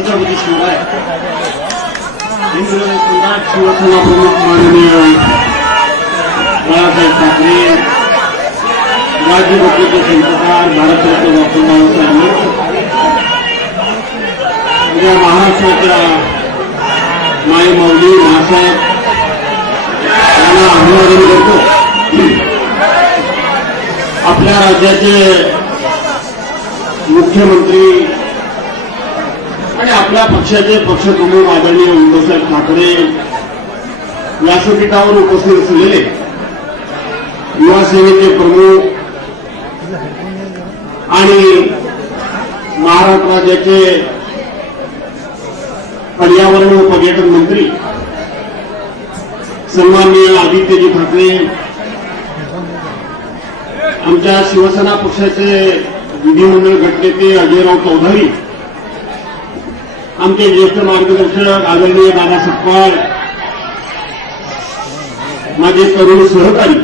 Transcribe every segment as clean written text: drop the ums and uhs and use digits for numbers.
छत्रपती शिवराय हिंदू सम्राट शिवसेना प्रमुख माननीय बाळासाहेब ठाकरे, राज्यभक्तीचे संतकार भारतरत्न डॉक्टर बाबासाहेब उद्या महाराष्ट्राच्या मायमाऊली महासाहेब यांना अभिवादन करतो. आपल्या राज्याचे मुख्यमंत्री आणि आपल्या पक्षाचे पक्षप्रमुख आदरणीय उद्धवसाहेब ठाकरे व्यासपीठावर उपस्थित असलेले युवा सेनेचे प्रमुख आणि महाराष्ट्र राज्याचे पर्यावरण व पर्यटन मंत्री सन्माननीय आदित्यजी ठाकरे, आमच्या शिवसेना पक्षाचे विधिमंडळ गटनेते अजयराव चौधरी, आमचे ज्येष्ठ मार्गदर्शक आदरणीय दादा सपकाळ, माझे तरुण सहकारी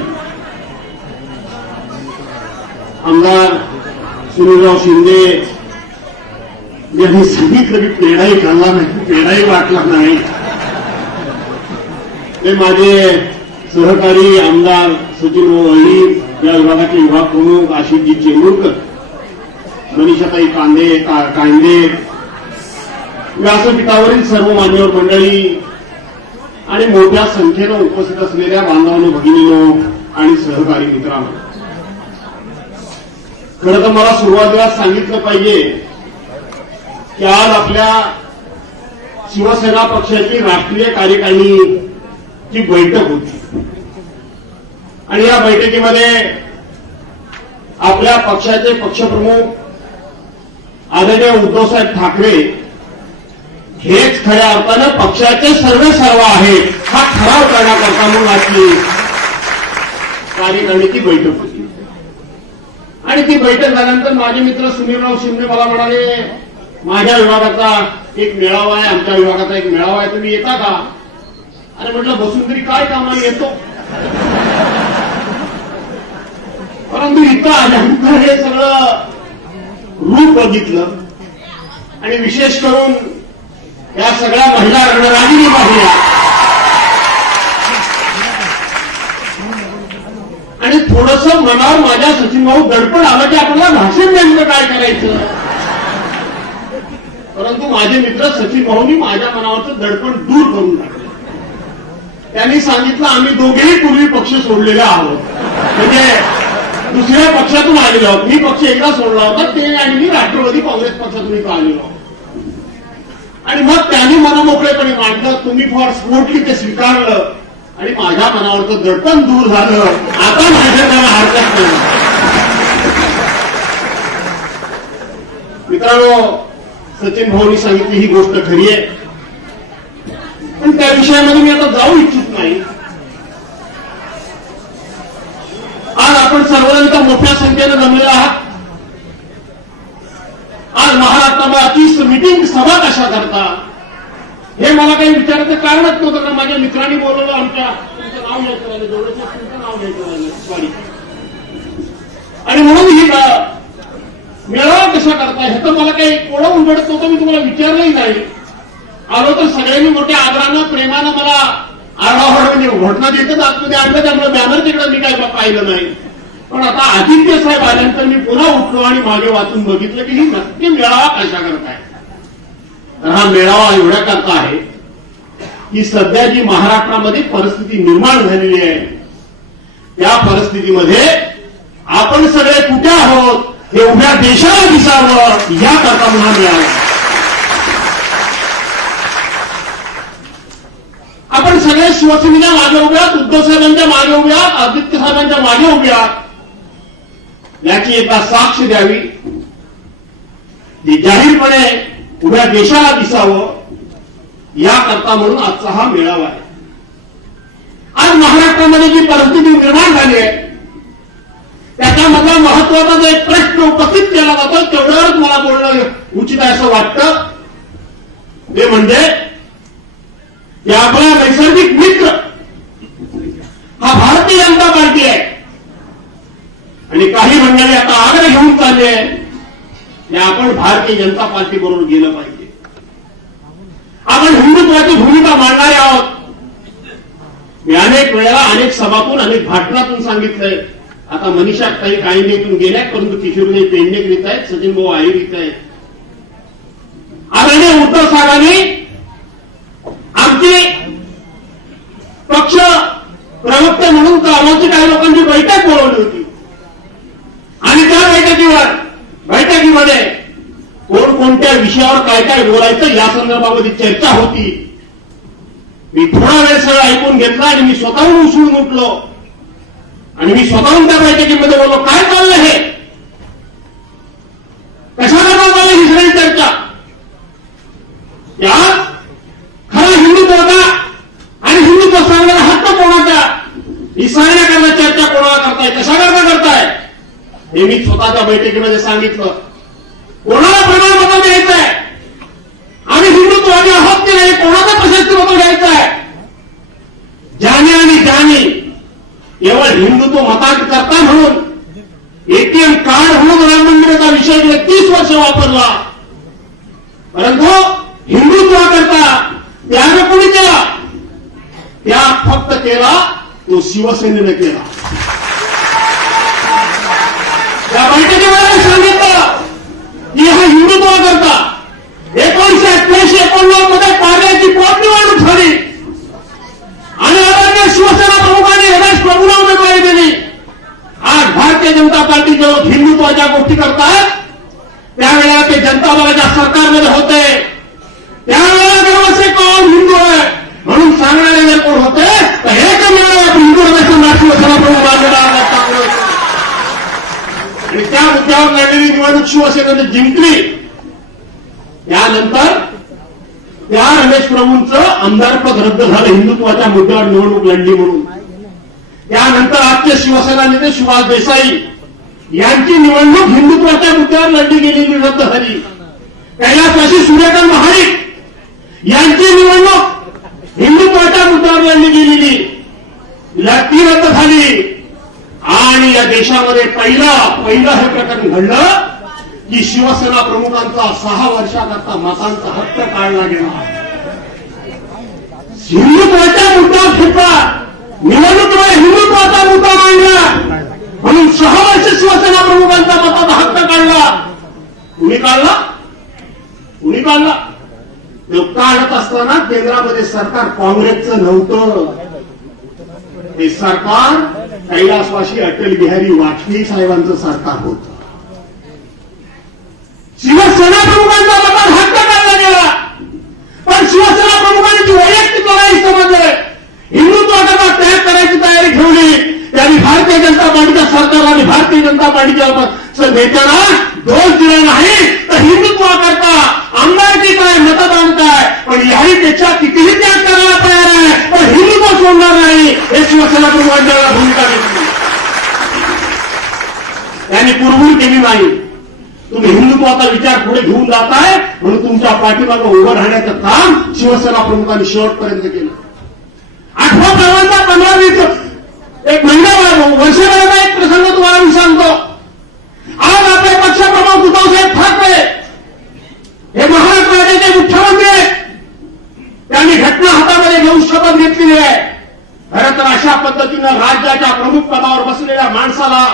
आमदार सुनीलराव शिंदे यांनी सांगितलं की पेढाही खाल्ला नाही, पेढाही वाटला नाही. ते माझे सहकारी आमदार सचिन वळी, या विभागाचे विभाग प्रमुख आशिषजी चेंबूरकर, मनीषाताई कांदे, व्यासपीठावरील सर्व मान्यवर मंडळी आणि मोठ्या संख्येनं उपस्थित असलेल्या बांधवांनो, भगिनींनो आणि सहकारी मित्रांनो, खरं तर मला सुरुवातीला सांगितलं पाहिजे की आज आपल्या शिवसेना पक्षाची राष्ट्रीय कार्यकारिणीची बैठक होती आणि या बैठकीमध्ये आपल्या पक्षाचे पक्षप्रमुख आदरणीय उद्धवसाहेब ठाकरे हेच खऱ्या अर्थानं पक्षाचे सर्व आहेत हा ठराव करण्याकरता म्हणून आजची कार्यकारिणीची बैठक होती. आणि ती बैठक झाल्यानंतर माझे मित्र सुनीलराव शिंदे मला म्हणाले, माझ्या विभागाचा एक मेळावा आहे, आमच्या विभागाचा एक मेळावा आहे, तुम्ही येता का? अरे म्हटलं बसून तरी काय कामाला येतो. परंतु इथं आल्यानंतर हे सगळं रूप बघितलं आणि विशेष करून या सगळ्या महिला रणरागिणी पाहिल्या आणि थोडंसं मनावर माझ्या सचिन भाऊ दडपण आलं की आपल्याला भाषण नेमकं काय करायचं. परंतु माझे मित्र सचिन भाऊंनी माझ्या मनावरचं दडपण दूर करून टाकलं. त्यांनी सांगितलं, आम्ही दोघेही पूर्वी पक्ष सोडलेले आहोत, म्हणजे दुसऱ्या पक्षातून आलेलो आहोत. मी पक्ष एकदा सोडला होता ते आणि मी राष्ट्रवादी काँग्रेस पक्षातून इथं आलेलो आहोत. आणि मग त्यांनी मनमोकळेपणे मांडलं, तुम्ही फॉर स्पोर्टली ते स्वीकारलं आणि माझ्या मनावरचं दडपण दूर झालं. आता माझ्याकडे हरकत नाही. मित्रांनो, सचिन भाऊनी सांगितली ही गोष्ट खरी आहे, पण त्या विषयामध्ये मी आता जाऊ इच्छित नाही. आज आपण सर्वजण इथं मोठ्या संख्येनं जमलेला आहात. आज महाराष्ट्राची मीटिंग सभा कशा करता हे मला काही विचारायचं कारणच नव्हतं. का माझ्या मित्रांनी बोलवलं, आमच्या तुमचं नाव घ्यायचं राहिलं, जवळच्या तुमचं नाव घ्यायचं राहिलं सॉरी. आणि म्हणून ही मेळावा कशा करता हे तर मला काही कोणं उलगडत नव्हतं. मी तुम्हाला विचारलंही नाही. आलो तर सगळ्यांनी मोठ्या आदरानं प्रेमानं मला आढावा म्हणजे घटना देतच आतमध्ये आणलं, त्यामुळे बॅनर तिकडे मी काय पाहिलं नाही. पण आता आदित्य साहेब आल्यानंतर मी पुन्हा उठलो आणि मागे वाचून बघितलं की ही नक्की मेळावा कशा करताय. तर हा मेळावा एवढ्या करता आहे की सध्या जी महाराष्ट्रामध्ये परिस्थिती निर्माण झालेली आहे त्या परिस्थितीमध्ये आपण सगळे कुठे आहोत हे उभ्या देशाला दिसावं याकरता पुन्हा मेळावा. आपण सगळे शिवसेनेच्या मागे उभ्यात, उद्धव साहेबांच्या मागे उभ्यात, आदित्य साहेबांच्या मागे उभ्यात, याची एकदा साक्ष द्यावी, जाहीरपणे उभ्या देशाला दिसावं याकरता म्हणून आजचा हा मेळावा आहे. आज महाराष्ट्रामध्ये जी परिस्थिती निर्माण झाली आहे त्याच्यामधला महत्वाचा जो एक प्रश्न उपस्थित केला जातो तेवढ्यावरच मला बोलणं उचित आहे असं वाटतं. ते म्हणजे की आपला नैसर्गिक मित्र हा भारतीय जनता पार्टी आहे आणि काही मंडळी आता आग्रह घेऊन चालले आहे की आपण भारतीय जनता पार्टी बरोबर गेलं पाहिजे. आपण हिंदुत्वाची भूमिका मांडणारे आहोत. मी अनेक वेळा अनेक सभातून अनेक भाषणातून सांगितलंय. आता मनीषा काही काळीनेतून गेल्या, परंतु किशोरभाई पेडणेकर येत आहेत, सचिन भाऊ आहिर येत आहेत. आदरणीय उद्धव साहेबांनी आमची पक्ष प्रवक्ते म्हणून आमची काही लोकांची बैठक बोलवली होती आणि त्या बैठकीमध्ये कोणकोणत्या विषयावर काय काय बोलायचं या संदर्भामध्ये चर्चा होती. मी थोडा वेळ सगळं ऐकून घेतला आणि मी स्वतःहून उचलून उठलो आणि मी स्वतःहून त्या बैठकीमध्ये बोललो, काय चाललं हे, कशाला चाललं ही सगळी चर्चा. यात खरा हिंदुत्वाचा आणि हिंदुत्व सांगण्याचा हक्क कोणाचा, ही सांगण्याकरता चर्चा कोणाला करताय, कशाकरता करताय, हे मी स्वतःच्या बैठकीमध्ये सांगितलं. कोणाला प्रमाणपत्र द्यायचं आहे, आम्ही हिंदुत्वादी आहोत की नाही, कोणाचं प्रशस्तीपत्र घ्यायचं आहे. ज्याने आणि ज्याने केवळ हिंदुत्व मतांकरता म्हणून एटीएम कार्ड म्हणून राम मंदिराचा विषय 30 वर्ष वापरला, परंतु हिंदुत्वाकरता त्याग कोणी केला, त्याग फक्त केला तो शिवसेनेने केला. त्या बैठकीमध्ये सांगितलं की हा हिंदुत्वाकरता 1988-89 मध्ये कार्याची पोटनिवडणूक झाली आणि आदरणीय शिवसेना प्रमुखांनी रमेश प्रभूंना उमेदवारी दिली. आज भारतीय जनता पार्टी जेव्हा हिंदुत्वाच्या गोष्टी करतात त्यावेळेला ते जनता दलाच्या सरकारमध्ये होते, त्यावेळेला गर्वसे कोण हिंदू आहे म्हणून सांगणारे जर कोण होते तर एकमेव हिंदू रमेश शिवसेना प्रमुख मानलेला आणि त्या मुद्द्यावर लढलेली निवडणूक शिवसेनेने जिंकली. त्यानंतर त्या रमेश प्रभूंचं आमदारपद रद्द झालं हिंदुत्वाच्या मुद्द्यावर निवडणूक लढली म्हणून. त्यानंतर आजचे शिवसेना नेते सुभाष देसाई यांची निवडणूक हिंदुत्वाच्या मुद्द्यावर लढली गेलेली रद्द झाली. कैलासवासी सूर्यकांत महाडिक यांची निवडणूक हिंदुत्वाच्या मुद्द्यावर लढली गेलेली ती रद्द झाली. आणि या देशामध्ये पहिलं हे प्रकरण घडलं की शिवसेना प्रमुखांचा 6 वर्षाकरता मतांचा हक्क काढला गेला. हिंदुत्वाच्या मुद्द्यावर घेतला, निवडणुकीमध्ये हिंदुत्वाचा मुद्दा मांडला म्हणून 6 वर्ष शिवसेना प्रमुखांचा मताचा हक्क काढला. कुणी काढला? तो काढत असताना केंद्रामध्ये सरकार काँग्रेसचं नव्हतं, हे सरकार कैलासवासी अटल बिहारी वाजपेयी साहेबांचं सरकार होतं. शिवसेना प्रमुखांचा मतात हक्क काढला गेला, पण शिवसेना प्रमुखांनी वैयक्तिक लढाई समजले, हिंदुत्वाचा त्याग करायची तयारी ठेवली. त्यांनी भारतीय जनता पार्टीच्या सरकारला आणि भारतीय जनता पार्टीच्या नेत्याला दोष दिला नाही. तर हिंदुत्वाकरता आमदारकी काय, मतदान काय, पण याहीपेक्षा कितीही त्याग करायला तयार आहे, पण हिंदुत्व सोडणार नाही हे शिवसेना प्रमुखांच्या भूमिका घेतली. त्यांनी पुरवून केली नाही. तुम्ही हिंदुत्वाचा विचार पुढे घेऊन जाताय म्हणून तुमच्या पाठीमागं उभं राहण्याचं काम शिवसेना प्रमुखांनी शेवटपर्यंत केलं. 8 15 एक महिना वर्षभराचा एक प्रसंग तुम्हाला मी सांगतो. आज आपले पक्षप्रमुख उद्धवसाहेब ठाकरे हे महाराष्ट्र राज्याचे मुख्यमंत्री आहेत. त्यांनी घटना हातामध्ये घेऊन शपथ घेतलेली आहे. खरं तर अशा पद्धतीनं राज्याच्या प्रमुख पदावर बसलेल्या माणसाला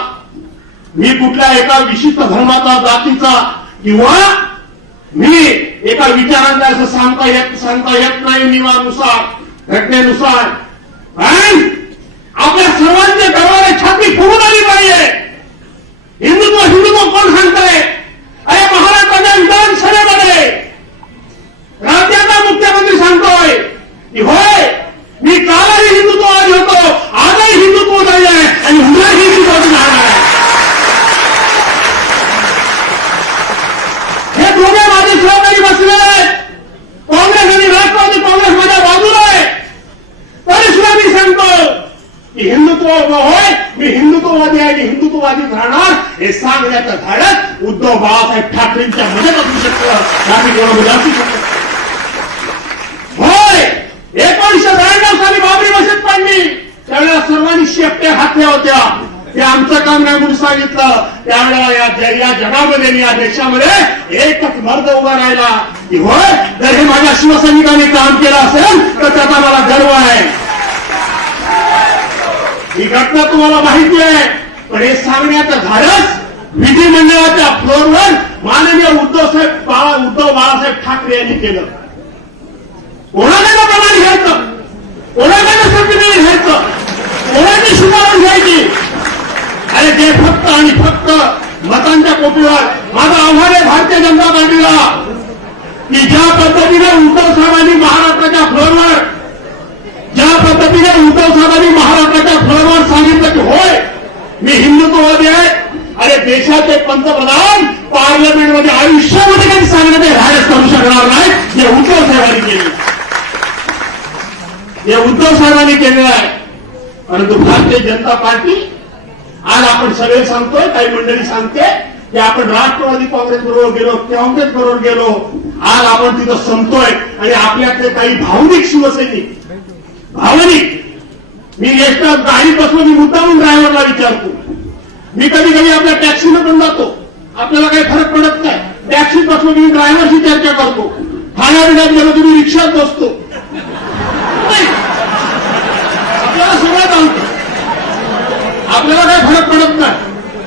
मी कुठल्या एका विशिष्ट धर्माचा, जातीचा किंवा मी एका विचारांचा असं सांगता येत नाही नियमानुसार, घटनेनुसार. पण आपल्या सर्वांच्या गर्वाने छाती फुगून आली पाहिजे. हिंदुत्व कोण सांगताय? अरे महाराष्ट्राच्या विधानसभेमध्ये राज्याचा मुख्यमंत्री सांगतोय की होय मी कालही हिंदुत्ववादी होतो, आजही हिंदुत्ववादी आहे आणि उद्याही हिंदुत्ववादी राहणार आहे. हे दोघे माझे सहकारी बसले आहेत. काँग्रेस आणि राष्ट्रवादी काँग्रेस माझ्या बाजूला आहे. तरी सुद्धा मी सांगतो की हिंदुत्व होय, मी हिंदुत्ववादी आहे आणि हिंदुत्ववादीच राहणार हे सांगण्याचं धाडस उद्धव बाळासाहेब ठाकरेंच्या मनात असू शकतं. होय 1992 साली बाबरी मशीद पाडली, त्यावेळेला सर्वांनी शेपट्या घातल्या होत्या. ते आमचं काम नाही म्हणून सांगितलं. त्यावेळेला या जगामध्ये या देशामध्ये एकच मर्द उभा राहिला की होय जर हे माझ्या शिवसैनिकांनी काम केलं असेल तर त्याचा मला गर्व आहे. ही घटना तुम्हाला माहिती आहे. पण हे सांगण्याचं धाडस विधिमंडळाच्या फ्लोअरवर माननीय उद्धव बाळासाहेब ठाकरे यांनी केलं. कोणाकडे प्रमाण घ्यायचं, कोणाकडे सर्टिफिकेट घ्यायचं, कोणाची शिफारस घ्यायची. अरे जे फक्त आणि फक्त मतांच्या कोपीवर माझं आव्हान आहे भारतीय जनता पार्टीला की ज्या पद्धतीने उद्धव साहेबांनी महाराष्ट्राच्या फ्लोअरवर सांगितलं की होय मी हिंदुत्ववादी आहे. अरे देशाचे पंतप्रधान पार्लमेंटमध्ये आयुष्यामध्ये काही सांगण्याचे धाडस करू शकणार नाही. हे उद्धव साहेबांनी केले, हे उद्धव साहेबांनी केलेलं आहे. परंतु भारतीय जनता पार्टी आज आपण सगळे सांगतोय, काही मंडळी सांगते की आपण राष्ट्रवादी काँग्रेस बरोबर गेलो, काँग्रेस बरोबर गेलो. आज आपण तिथं संपतोय आणि आपल्यातले काही भावनिक शिवसैनिक मी एसटी गाडी बसलो, मी मुद्दामून ड्रायव्हरला विचारतो. मी कधी कधी आपल्या टॅक्सीनं पण जातो, आपल्याला काही फरक पडत नाही. टॅक्सीत बसलो मी ड्रायव्हरशी चर्चा करतो. ठाण्यात गेलो तुम्ही रिक्षात बसतो, आपल्याला सगळं चालतं, आपल्याला काही फरक पडत नाही.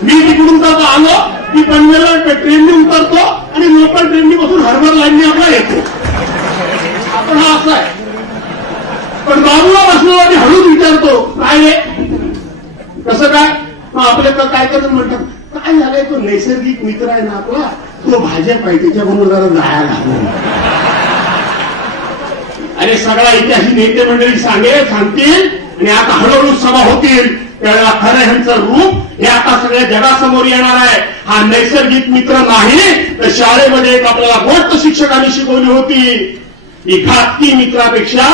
मी तिकडून जातो आलो की पनवेलला ट्रेननी उतरतो आणि लोकल ट्रेननी बसून हार्बर लाईननी आपला येतो. आपण हा असं आहे. पण बाजूला बसलो आणि हळूच विचारतो काय आहे कसं काय. मग आपले काय करत म्हणतात काय झालंय, तो नैसर्गिक मित्र आहे ना आपला, तो भाजप आहे, त्याच्याबरोबर जरा जायला हवं. अरे सगळा इतिहास नेते मंडळी सांगतील आणि आता हळूहळू सभा होतील. त्यावेळेला खरं ह्यांचं रूप हे आता सगळ्या जगासमोर येणार आहे. हा नैसर्गिक मित्र नाही तर शाळेमध्ये एक आपल्याला गोष्ट शिक्षकांनी शिकवली होती की घातकी मित्रापेक्षा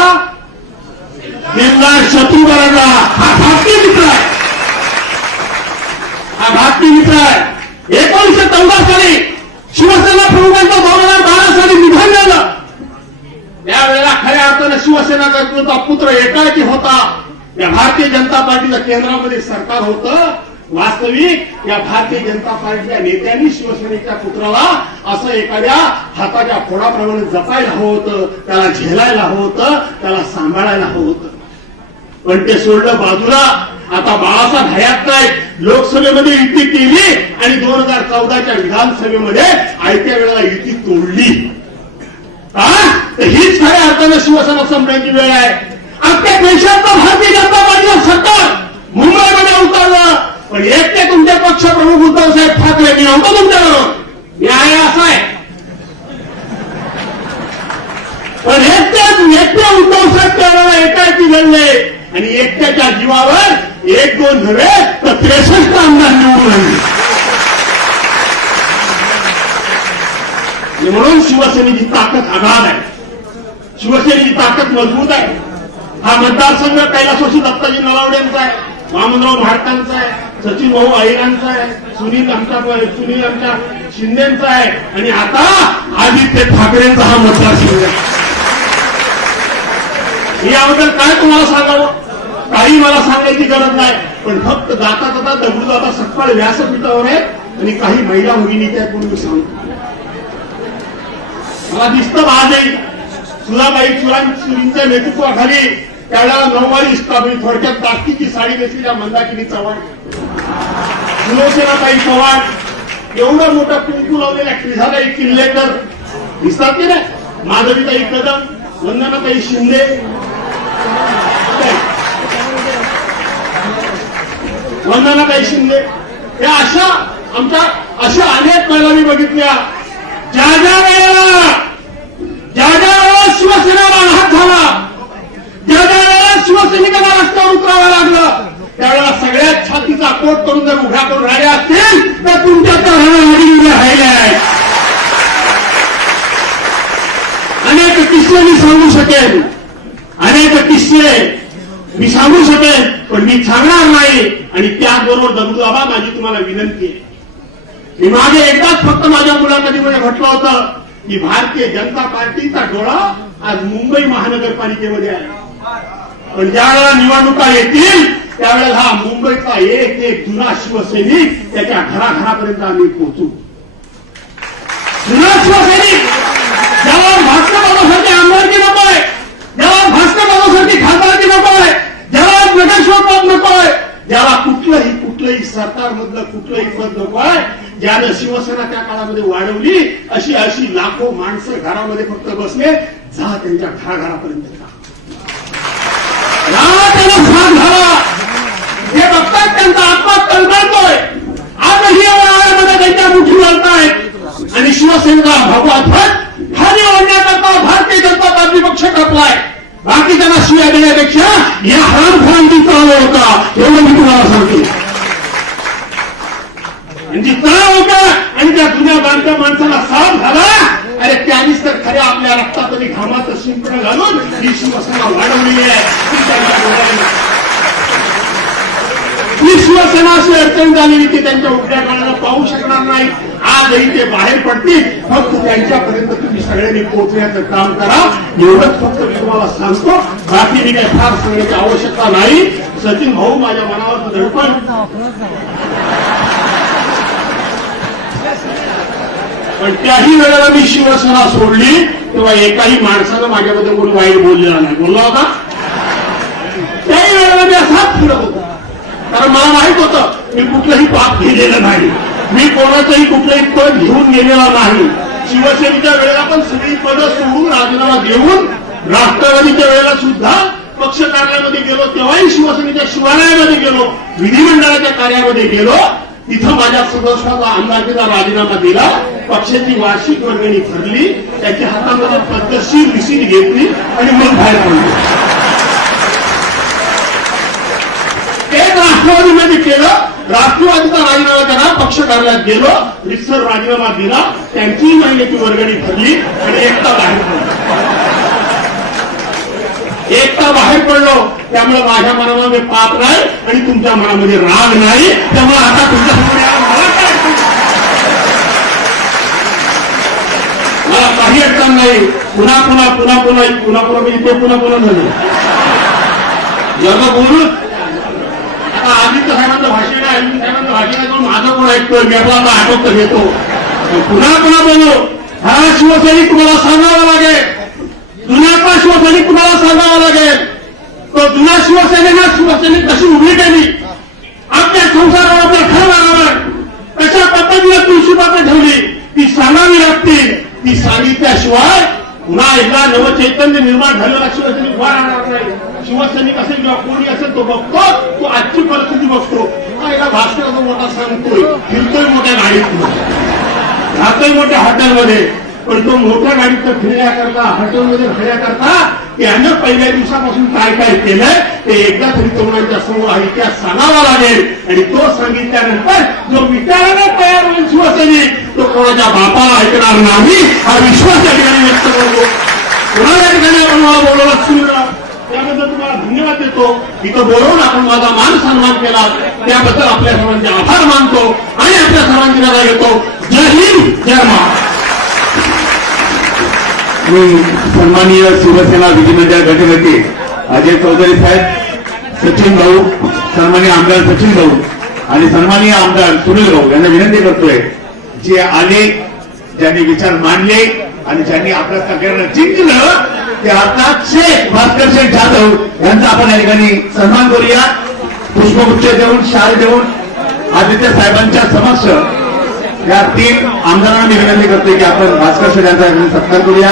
निर्णायक शत्रू बरा हा घातकी मित्र आहे. हा घातकी मित्र आहे. 1914 साली शिवसेना प्रमुखांचं 2012 साली निधन झालं. त्यावेळेला खऱ्या अर्थानं शिवसेना नेतृत्वाचा पुत्र एकाएकी होता. या भारतीय जनता पार्टीचं केंद्रामध्ये सरकार होतं. वास्तविक या भारतीय जनता पार्टीच्या नेत्यांनी शिवसेनेच्या पुत्राला असं एखाद्या हाताच्या फोडाप्रमाणे जपायला हवं होतं, त्याला झेलायला हवं होतं, त्याला सांभाळायला हवं होतं. पण ते सोडलं बाजूला. आता बाळासाहेब हयात नाही. लोकसभेमध्ये युती केली आणि 2014च्या विधानसभेमध्ये आयत्या वेळेला युती तोडली. तर हीच खऱ्या अर्थानं शिवसेना संपण्याची वेळ आहे. अख्ख्या देशाचं भारतीय जनता पार्टीचं सरकार मुंबईमध्ये उतरलं. पण एकटे तुमचे पक्षप्रमुख उद्धवसाहेब ठाकरे मी नव्हतो तुमच्याबरोबर, मी आहे असं आहे. पण एकटे उद्धवसाहेब त्यावेळेला एकाएकी लढले आणि एकट्याच्या जीवावर 1-2 नव्हे तर 63 आमदार निवडून आणले. म्हणून शिवसेनेची ताकद आघात आहे, शिवसेनेची ताकद मजबूत आहे. हा मतदारसंघ कैलासवासी दत्ताजी नलावडेंचा आहे, वामनराव महाडकांचा आहे, सचिन भाऊ अहिरांचा आहे, सुनील आमच्या शिंदेचा आहे आणि आता आदित्य ठाकरेंचा हा मतदारसंघ आहे. याबद्दल काय तुम्हाला सांगावं, काही मला सांगायची गरज नाही. पण फक्त जाता दगडू जाता सकाळ व्यासपीठावर आहे आणि काही महिला भगिनी त्यात म्हणून सांगतो. मला दिसतं आजही सुधाबाई सुरींच्या नेतृत्वाखाली त्यावेळेला नऊवारी स्थापनी थोडक्यात दास्तीची साडी नेसलेल्या मंदाकिनी चव्हाण, सुलोचनाताई चव्हाण, एवढं मोठं कुंकू लावलेल्या क्रिझाताई किल्लेकर दिसतात की नाही, माधवीताई कदम, वंदनाताई शिंदे, वंदनाताई शिंदे, या अशा अनेक महिला मी बघितल्या. ज्या ज्या वेळेला शिवसेनेला हात झाला, ज्या ज्या वेळेला शिवसैनिकांना रस्त्यावर उतरावं लागलं, त्यावेळेला सगळ्यात छातीचा कोट करून जर उभ्या करून राहिले असतील तर तुमच्या त्या रणगाडी उभ्या राहिल्या आहेत. अनेक किस्से मी सांगू शकेन, पण मी सांगणार नाही. आणि त्याचबरोबर दगडूबाबा माझी तुम्हाला विनंती आहे. मी मागे एकदाच फक्त माझ्या मुलाखतीमध्ये म्हटलं होतं की भारतीय जनता पार्टीचा डोळा आज मुंबई महानगरपालिकेमध्ये आहे. पण ज्या वेळेला निवडणुका येतील त्यावेळेला हा मुंबईचा एक एक जुना शिवसैनिक त्याच्या घराघरापर्यंत आम्ही पोहोचू. जुना शिवसैनिक ज्याला भास्कर बाबासारखी आमदारकी नको आहे, ज्याला भास्कर बाबासारखी खासदारकी नको आहे, ज्याला नगरसेवक पद नको आहे, ज्याला कुठलंही सरकारमधलं कुठलंही पद नको आहे, ज्यानं शिवसेना त्या काळामध्ये वाढवली अशी अशी लाखो माणसं घरामध्ये फक्त बसले. जा त्यांच्या घराघरापर्यंत जा, त्याला भाग झाला. हे बघतात त्यांचा आत्मा तळमळतोय. आजही मध्ये त्यांच्या मुठी घालतायत आणि शिवसेनेचा भगवा ध्वज खाली ओढण्याकरता भारतीय जनता पार्टी पक्ष कापलाय. बाकीच्यांना शिव्या देण्यापेक्षा या हरामखोरांची चाल होता, एवढं मी तुम्हाला सांगतो. म्हणजे चाल होता आणि त्या जुन्या बांधत्या माणसाला साथ झाला. अरे त्यांनीच तर खऱ्या आपल्या रक्तात आणि घामाचं शिंपडं घालून ही शिवसेना वाढवलेली आहे. ही शिवसेना अशी अडचण झालेली की त्यांच्या उघड्या काळाला पाहू शकणार नाही. आजही ते बाहेर पडतील. फक्त त्यांच्यापर्यंत तुम्ही सगळ्यांनी पोहोचण्याचं काम करा, एवढंच फक्त मी तुम्हाला सांगतो. बाकी मी काही फार सांगण्याची आवश्यकता नाही. सचिन भाऊ माझ्या मनावर धडपण, पण त्याही वेळेला मी शिवसेना सोडली तेव्हा एकाही माणसानं माझ्याबद्दल कोणी वाईट बोललेला नाही. बोलला होता त्याही वेळेला मी असाच फिरत होतो, कारण मला माहित होतं मी कुठलंही पाप केलेलं नाही, मी कोणाचंही कुठलंही पद घेऊन गेलेला नाही. शिवसेनेच्या वेळेला पण सगळी पदं सोडून राजीनामा देऊन राष्ट्रवादीच्या वेळेला सुद्धा पक्ष कार्यालयामध्ये गेलो, तेव्हाही शिवसेनेच्या शिवालयामध्ये गेलो, विधिमंडळाच्या कार्यामध्ये गेलो. तिथं माझ्या सदस्याचा आमदारकीचा राजीनामा दिला. पक्षाची वार्षिक वर्गणी ठरली, त्याच्या हातामध्ये पद्धतशीर रिसीट घेतली आणि मग बाहेर पडलो. एक राष्ट्रवादीमध्ये केलं, राष्ट्रवादीचा राजीनामा करा, पक्ष कार्यालयात गेलो, रितसर राजीनामा दिला, त्यांचीही महिन्याची वर्गणी ठरली आणि एकटा बाहेर पडलो. एकटा बाहेर पडलो. त्यामुळे माझ्या मनामध्ये पाप नाही आणि तुमच्या मनामध्ये राग नाही. त्यामुळे आता तुमच्या मला काय मला काही अडचण नाही. पुन्हा पुन्हा पुन्हा पुन्हा पुन्हा पुन्हा मी ते पुन्हा पुन्हा झालं जग बोलून आता आदित्य साहेबांचं भाषण आहे, अरविंद साहेबांचं भाषण आहे, माझं कोण ऐकतोय, मी आपला आता आटोप घेतो. पुन्हा पुन्हा बोलू. हा शिवसैनिक तुम्हाला सांगावा लागेल, जुन्याचा शिवसैनिक तुम्हाला सांगावा लागेल. तो जुना शिवसेनेनं शिवसैनिक कशी उभी केली, आपल्या संसारावर आपल्या घरदारावर कशा पद्धतीने तुळशीपात्र ठेवली ती सांगावी लागतील. ती सांगितल्याशिवाय पुन्हा एकदा नवचैतन्य निर्माण झालेला शिवसैनिक उभा राहणार नाही. शिवसैनिक असेल किंवा कोणी असेल तो बघतो, तो आजची परिस्थिती बघतो. हा एका भास्कराचा मोठा सांगतोय, फिरतोय मोठ्या गाडीत, राहतोय मोठ्या हॉटेलमध्ये, पण तो मोठ्या गाडीत फिरण्याकरता हॉटेलमध्ये फिरण्याकरता त्यानं पहिल्या दिवसापासून काय काय केलंय ते एकदा तरी तरुणांच्या समोर हा इतिहास सांगावा लागेल. आणि तो सांगितल्यानंतर जो विचारायला तयार होईल शिवसैनिक, तो कोणाच्या बापाला ऐकणार नाही, हा विश्वास या ठिकाणी व्यक्त करतो. कोणाच्या ठिकाणी आपण मला बोलवलं सुरू, त्याबद्दल तुम्हाला धन्यवाद देतो. इथं बोलवून आपण माझा मान सन्मान केला, त्याबद्दल आपल्या सर्वांचे आभार मानतो आणि आपल्या सर्वांची रजा घेतो. जय हिंद, जय महाराष्ट्र. मी सन्माननीय शिवसेना विधिमंडळ गटनेते अजय चौधरी साहेब, सचिन भाऊ, सन्माननीय आमदार सचिन भाऊ आणि सन्माननीय आमदार सुनील भाऊ यांना विनंती करतोय, जे आले, ज्यांनी विचार मांडले आणि ज्यांनी आपल्या सगळ्यांना जिंकलं, ते अर्थात शेख भास्कर शेख जाधव यांचा आपण या ठिकाणी सन्मान करूया. पुष्पगुच्छ देऊन, शाल देऊन आदित्य साहेबांच्या समक्ष या 3 आमदारांना मी विनंती करतोय की आपण भास्कर शेख यांचा सत्कार करूया.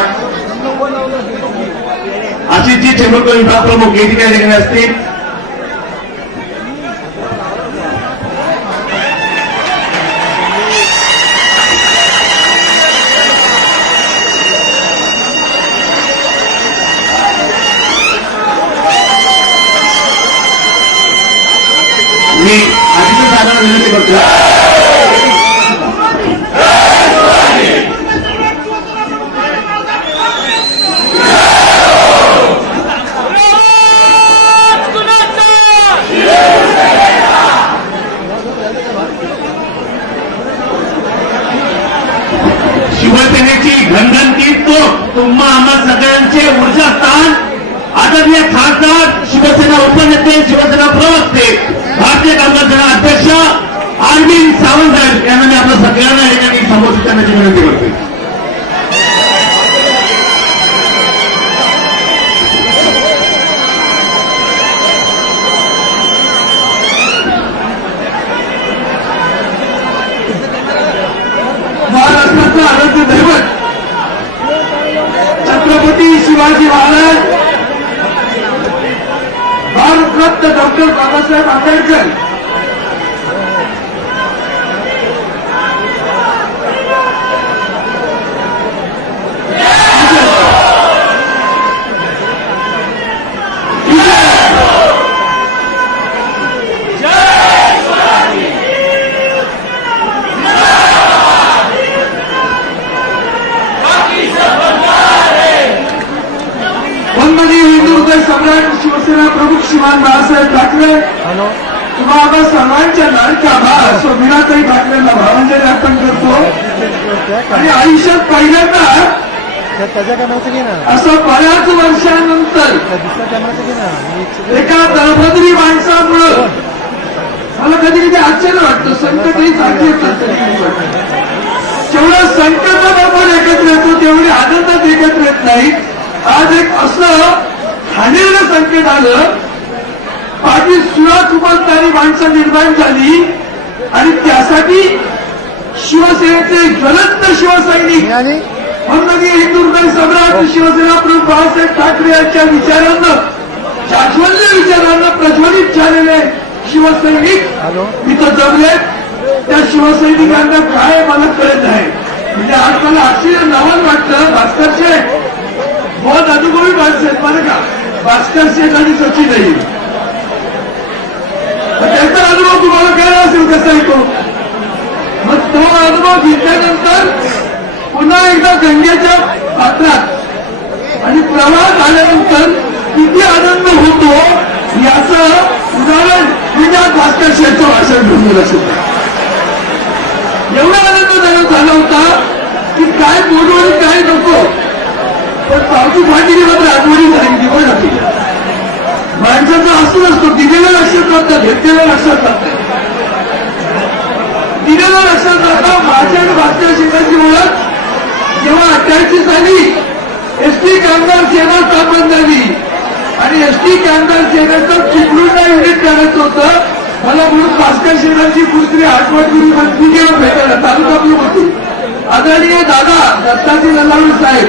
अशी जी टेंभुर्णी विभाग प्रमुख या ठिकाणी असतील, मी आदित्य साहेबांना विनंती करतो. शिवसेनेची घनघनती तो तुम्हा आम्हा सगळ्यांचे ऊर्जास्थान आदरणीय खासदार, शिवसेना उपनेते, शिवसेना प्रवक्ते, भारतीय कामगार सेना अध्यक्ष अरविंद सावंत साहेब यांना मी आपल्या सगळ्यांना या ठिकाणी संबोधित करण्याची विनंती करते. महाराष्ट्राचं आराध्य दैवत छत्रपती शिवाजी महाराज, भारतरत्न डॉक्टर बाबासाहेब आंबेडकर वंदनीय हिंदू हृदय सम्राट शिवसेना प्रमुख श्रीमान बाळासाहेब ठाकरे, तुम्हाला सर्वांच्या लाडक्या भाव सोमिनाताई ठाकरेंना भावांजली अर्पण करतो. आणि आयुष्यात पहिल्यांदा त्याच्या कॅमेराचं घे ना, असं बऱ्याच वर्षानंतर दुसऱ्या कॅमेराचं घे ना. एका दळभद्री माणसामुळं मला कधी कधी आश्चर्य वाटतं. संकटही सारखी येतात. जेवढं संकटाबरोबर एकत्र येतो तेवढी आनंदात एकत्र येत नाही. आज एक असं हाणेरडं संकट आलं, पाठीत सुरात उमलणारी माणसं निर्माण झाली आणि त्यासाठी शिवसेनेचे ज्वलंत शिवसैनिक आणि वंदनीय हिंदू हृदय सम्राट शिवसेना प्रमुख बाळासाहेब ठाकरे यांच्या विचारांना, जाज्वल्य विचारांना प्रज्वलित झालेले शिवसैनिक हॅलो इथं जमले. त्या शिवसैनिकांना काय मला कळत नाही. म्हणजे आज मला आश्चर्य नवल वाटलं. भास्कर शेठ बहुत अनुभवी माणसं आहेत बरं का, भास्कर शेठ आणि सचिनही. त्यांचा अनुभव तुम्हाला कळला असेल कसा आहे तो. मग तो अनुभव घेतल्यानंतर पुन्हा एकदा गंगेच्या पात्रात आणि प्रवाह झाल्यानंतर किती आनंद होतो याचं उदाहरण म्हणजे आज भास्कर शेठचं भाषण घेऊन लक्षात. एवढा आनंद झाला होता की काय बोलू आणि काय नको. पण पावती फाटीने मात्र आठवणी सांगितली पण होती. माणसाचं असं नसतो, दिलेलं लक्षात राहतं, घेतलेलं लक्षात राहतं. दिलेलं लक्षात राहतं. माझ्या आणि भास्कर शेठांची ओळख जेव्हा 88 साली एसटी कामगार सेना स्थापन झाली आणि एसटी कामगार सेनेचं चिपळूणला युनिट करायचं होतं. मला म्हणून भास्कर शेठांची पुत्री आठवडगिरी मंत्री जेव्हा भेटायला तालुका प्रमुख होती, आदरणीय दादा दत्ताजी नलावडे साहेब,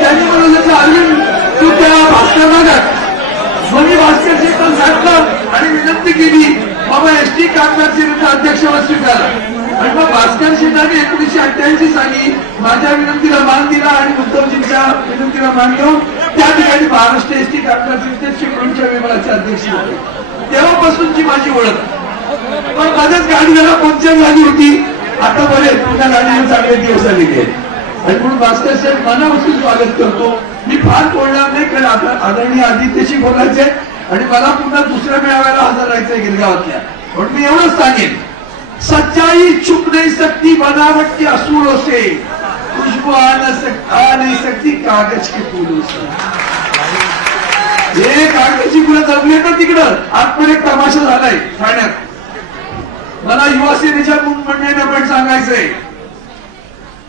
त्यांनी मला जसं अरविंद तू त्या भास्कर नगर मी भास्कर शेठांना सांगितलं आणि विनंती केली, बाबा एसटी कामगार सेनेचा अध्यक्षपद स्वीकारा. आणि मग भास्कर शेठांनी 1988 साली माझ्या विनंतीला मान दिला आणि उद्धवजींच्या विनंतीला मान देऊन त्या ठिकाणी महाराष्ट्र एसटी कामगार सेनेचे चिपळूणच्या विभागाचे अध्यक्ष होते. तेव्हापासूनची माझी ओळख. पण माझ्याच गाडी जरा पंक्चर झाली होती. आता बरे पुन्हा गाडीला चांगले दिवस आलेले आहेत. आणि म्हणून भास्कर साहेब मनापासून स्वागत करतो. मी फार बोलणार नाही कारण आता आदरणीय आदित्यशी बोलायचे आणि मला पुन्हा दुसऱ्या मेळाव्याला हजर राहायचंय गिरगावातल्या. पण मी एवढंच सांगेन, सच्चाई छुप नहीं सकती बनावट के असूलों से, खुशबू आ नहीं सकती कागज के फूलों से. हे कागदाची फुलं जमली तर तिकडं आतमध्ये एक तमाशा झालाय ठाण्यात. मला युवा सेनेच्या म्हणण्यानं पण सांगायचंय.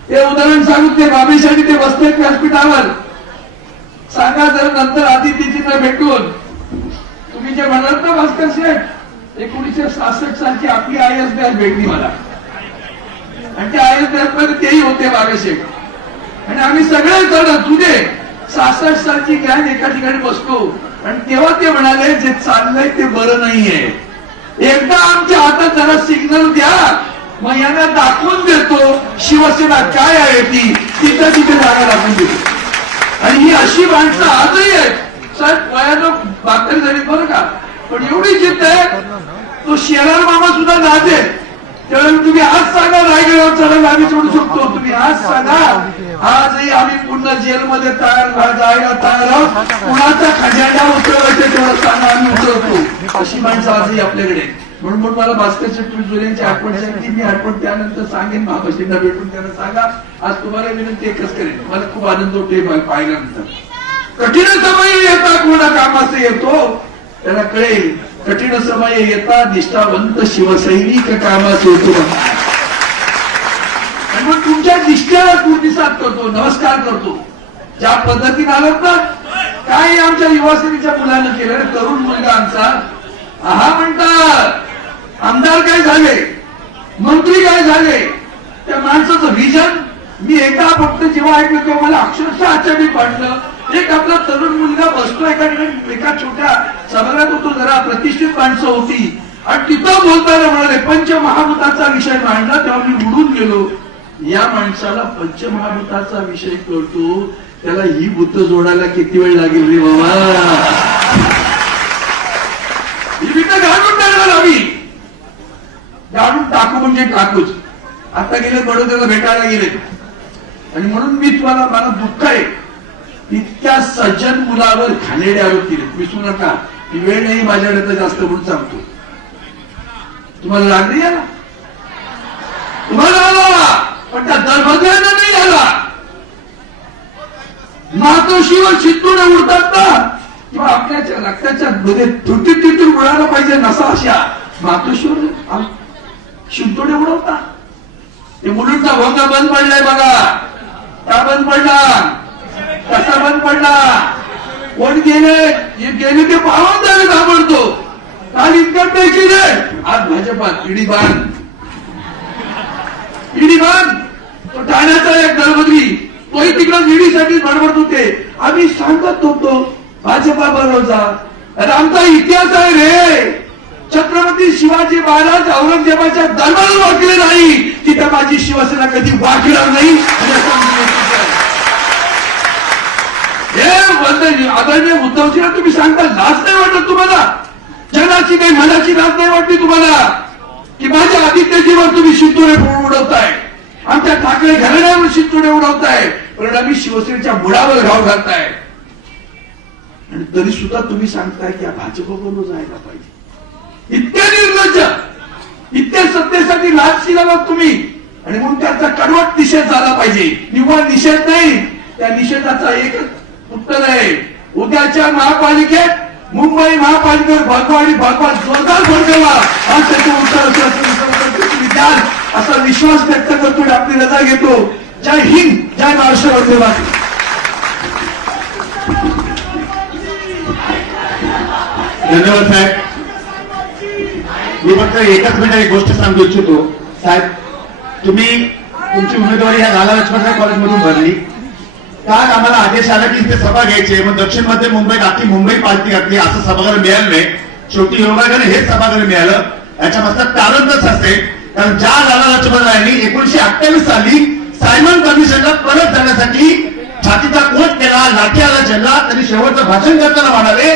ते उदाहरण सांगून ते बाबेशाही ते बसतात व्यासपीठावर. सांगा जर नंतर आदित्यजींना भेटून तुम्ही जे म्हणाल ना भास्कर शेठ, 1966 सालची आपली आयएस बॅच भेटली मला आणि त्या आयएस बॅच मध्ये तेही होते बाबेशेठ आणि आम्ही सगळे जण जुने 66 सालची गॅंग एका ठिकाणी बसतो आणि तेव्हा ते म्हणाले जे चाललंय ते बरं नाहीये, एकदा आमच्या हातात जरा सिग्नल द्या, मग यांना दाखवून देतो शिवसेना काय आहे ती, तिथं तिथे जागा दाखवून देतो. आणि ही अशी माणसं आजही आहेत. साहेब वयानं भाकरी झाली बरं का, पण एवढी जिद्द आहे. तो शेलार मामा सुद्धा जाते त्यावेळेला तुम्ही आज सांगा रायगडावर चढायला आम्ही सोडू शकतो. तुम्ही आज सांगा, आजही आम्ही पुन्हा जेलमध्ये तयार जायला तयार आहोत. कुणाचा खजाना उतरवायचं तेवढं सांगा, आम्ही उतरवतो. अशी माणसं आजही आपल्याकडे. म्हणून मला भास्कर शेट्टी यांची आठवण सांगितली. मी आठवण त्यानंतर सांगेन महापाशींना भेटून त्यांना सांगा. आज तुम्हाला विनंती एकच करेन, मला खूप आनंद होतो पाहिल्यानंतर. कठीण समय येता कोणा कामाचे येतो त्याला कळेल. कठीण समय येता निष्ठावंत शिवसैनिक कामाचे येतो. आणि मग तुमच्या निष्ठेला प्रतिसाद करतो, नमस्कार करतो. ज्या पद्धतीने आलात ना, काय आमच्या युवासेनेच्या मुलानं केलं. तरुण मुलगा आमचा हा म्हणतात आमदार काय झाले, मंत्री काय झाले, त्या माणसाचं विजन मी एकदा फक्त जेव्हा ऐकलं तेव्हा मला अक्षरशः आश्चर्य वाटलं. एक आपला तरुण मुलगा बसतो एका छोट्या सभागृहात होतो, जरा प्रतिष्ठित माणसं होती आणि तिथं बोलताना म्हणाले पंचमहाभूताचा विषय मांडला. तेव्हा मी उडून गेलो. या माणसाला पंचमहाभूताचा विषय कळतो, त्याला ही भूत जोडायला किती वेळ लागेल रे बाबा. ही भीत घालून टाकणार आम्ही, घालून टाकू म्हणजे टाकूच. आता गेले बडोद्याला भेटायला गेले आणि म्हणून मी तुम्हाला, मला दुःख आहे इतक्या सज्जन मुलावर घाणेरडे आरोप केले. विसरू नका, ही वेळ नाही माझ्याकडे तर जास्त म्हणून सांगतो. तुम्हाला लागली याला, तुम्हाला आला पण त्या दरभद्रांना नाही आला. मातोश्रीवर चित्तोडे उडतात ना, किंवा आपल्या रक्ताच्या मध्ये तुटीत तिथून उडायला पाहिजे नसा अशा मातोश्रीवर शिंतोडे उडवता. ते मुलुंडचा भोंगा बंद पडलाय बघा. का बंद पडला, कसा बंद पडला, कोण गेले, जे गेले ते पाहून त्याला घाबरतो. काल इन्कम टॅक्स रे, आज भाजपात ईडी बांध, ईडी बांध. तो ठाण्याचा एक दळभद्री, तोही तिकडे ईडीसाठी बडबडत होते. आम्ही सांगत होतो भाजपा बरोबरचा. अरे आमचा इतिहास आहे रे. छत्रपती शिवाजी महाराज औरंगजेबाच्या दरबार वाकले नाही, तिथं माझी शिवसेना कधी वाकणार नाही. हे आदरणीय उद्धवजीला तुम्ही सांगता लाज नाही वाटत तुम्हाला? जगाची काही मनाची लाज नाही वाटली तुम्हाला की माझ्या आदित्यजीवर तुम्ही शिंतोडे उडवताय, आमच्या ठाकरे घराण्यावर शिंतोडे उडवताय, परिणामी शिवसेनेच्या मुळावर घाव घालताय. आणि तरी सुद्धा तुम्ही सांगताय की भाजपबरोबर जायला पाहिजे. इतक्या निर्लज्ज, इतक्या सत्तेसाठी लाच केला तुम्ही. आणि म्हणून त्याचा कडवट निषेध झाला पाहिजे. निव्वळ निषेध नाही, त्या निषेधाचा एकच उत्तर आहे. उद्याच्या महापालिकेत मुंबई महापालिकेवर भगवा आणि भगवा जोरदार भडकवा आणि त्याचं उत्तर तुम्ही द्याल असा विश्वास व्यक्त करतो आणि आपली रजा घेतो. जय हिंद, जय महाराष्ट्र, वंदे मातरम. धन्यवाद साहेब. मी फक्त एकच मिनिट एक गोष्ट सांगू इच्छितो. साहेब, तुम्ही तुमची उमेदवारी ह्या लाला लजपतराय कॉलेजमधून भरली. काल आम्हाला आदेश आला की इथे सभा घ्यायची, मग दक्षिण मध्य मुंबईत आखी मुंबई पालती घातली. असं सभागृह मिळालं नाही. शेवटी योगायोगाने हे सभागृह मिळालं. याच्या मागचं कारण तसं असेल, कारण ज्या लाला लजपतरायांनी 1928 साली सायमन कमिशनला परत जाण्यासाठी छातीचा कोट केला, लाठीला झेलला, त्यांनी शेवटचं भाषण करताना म्हणाले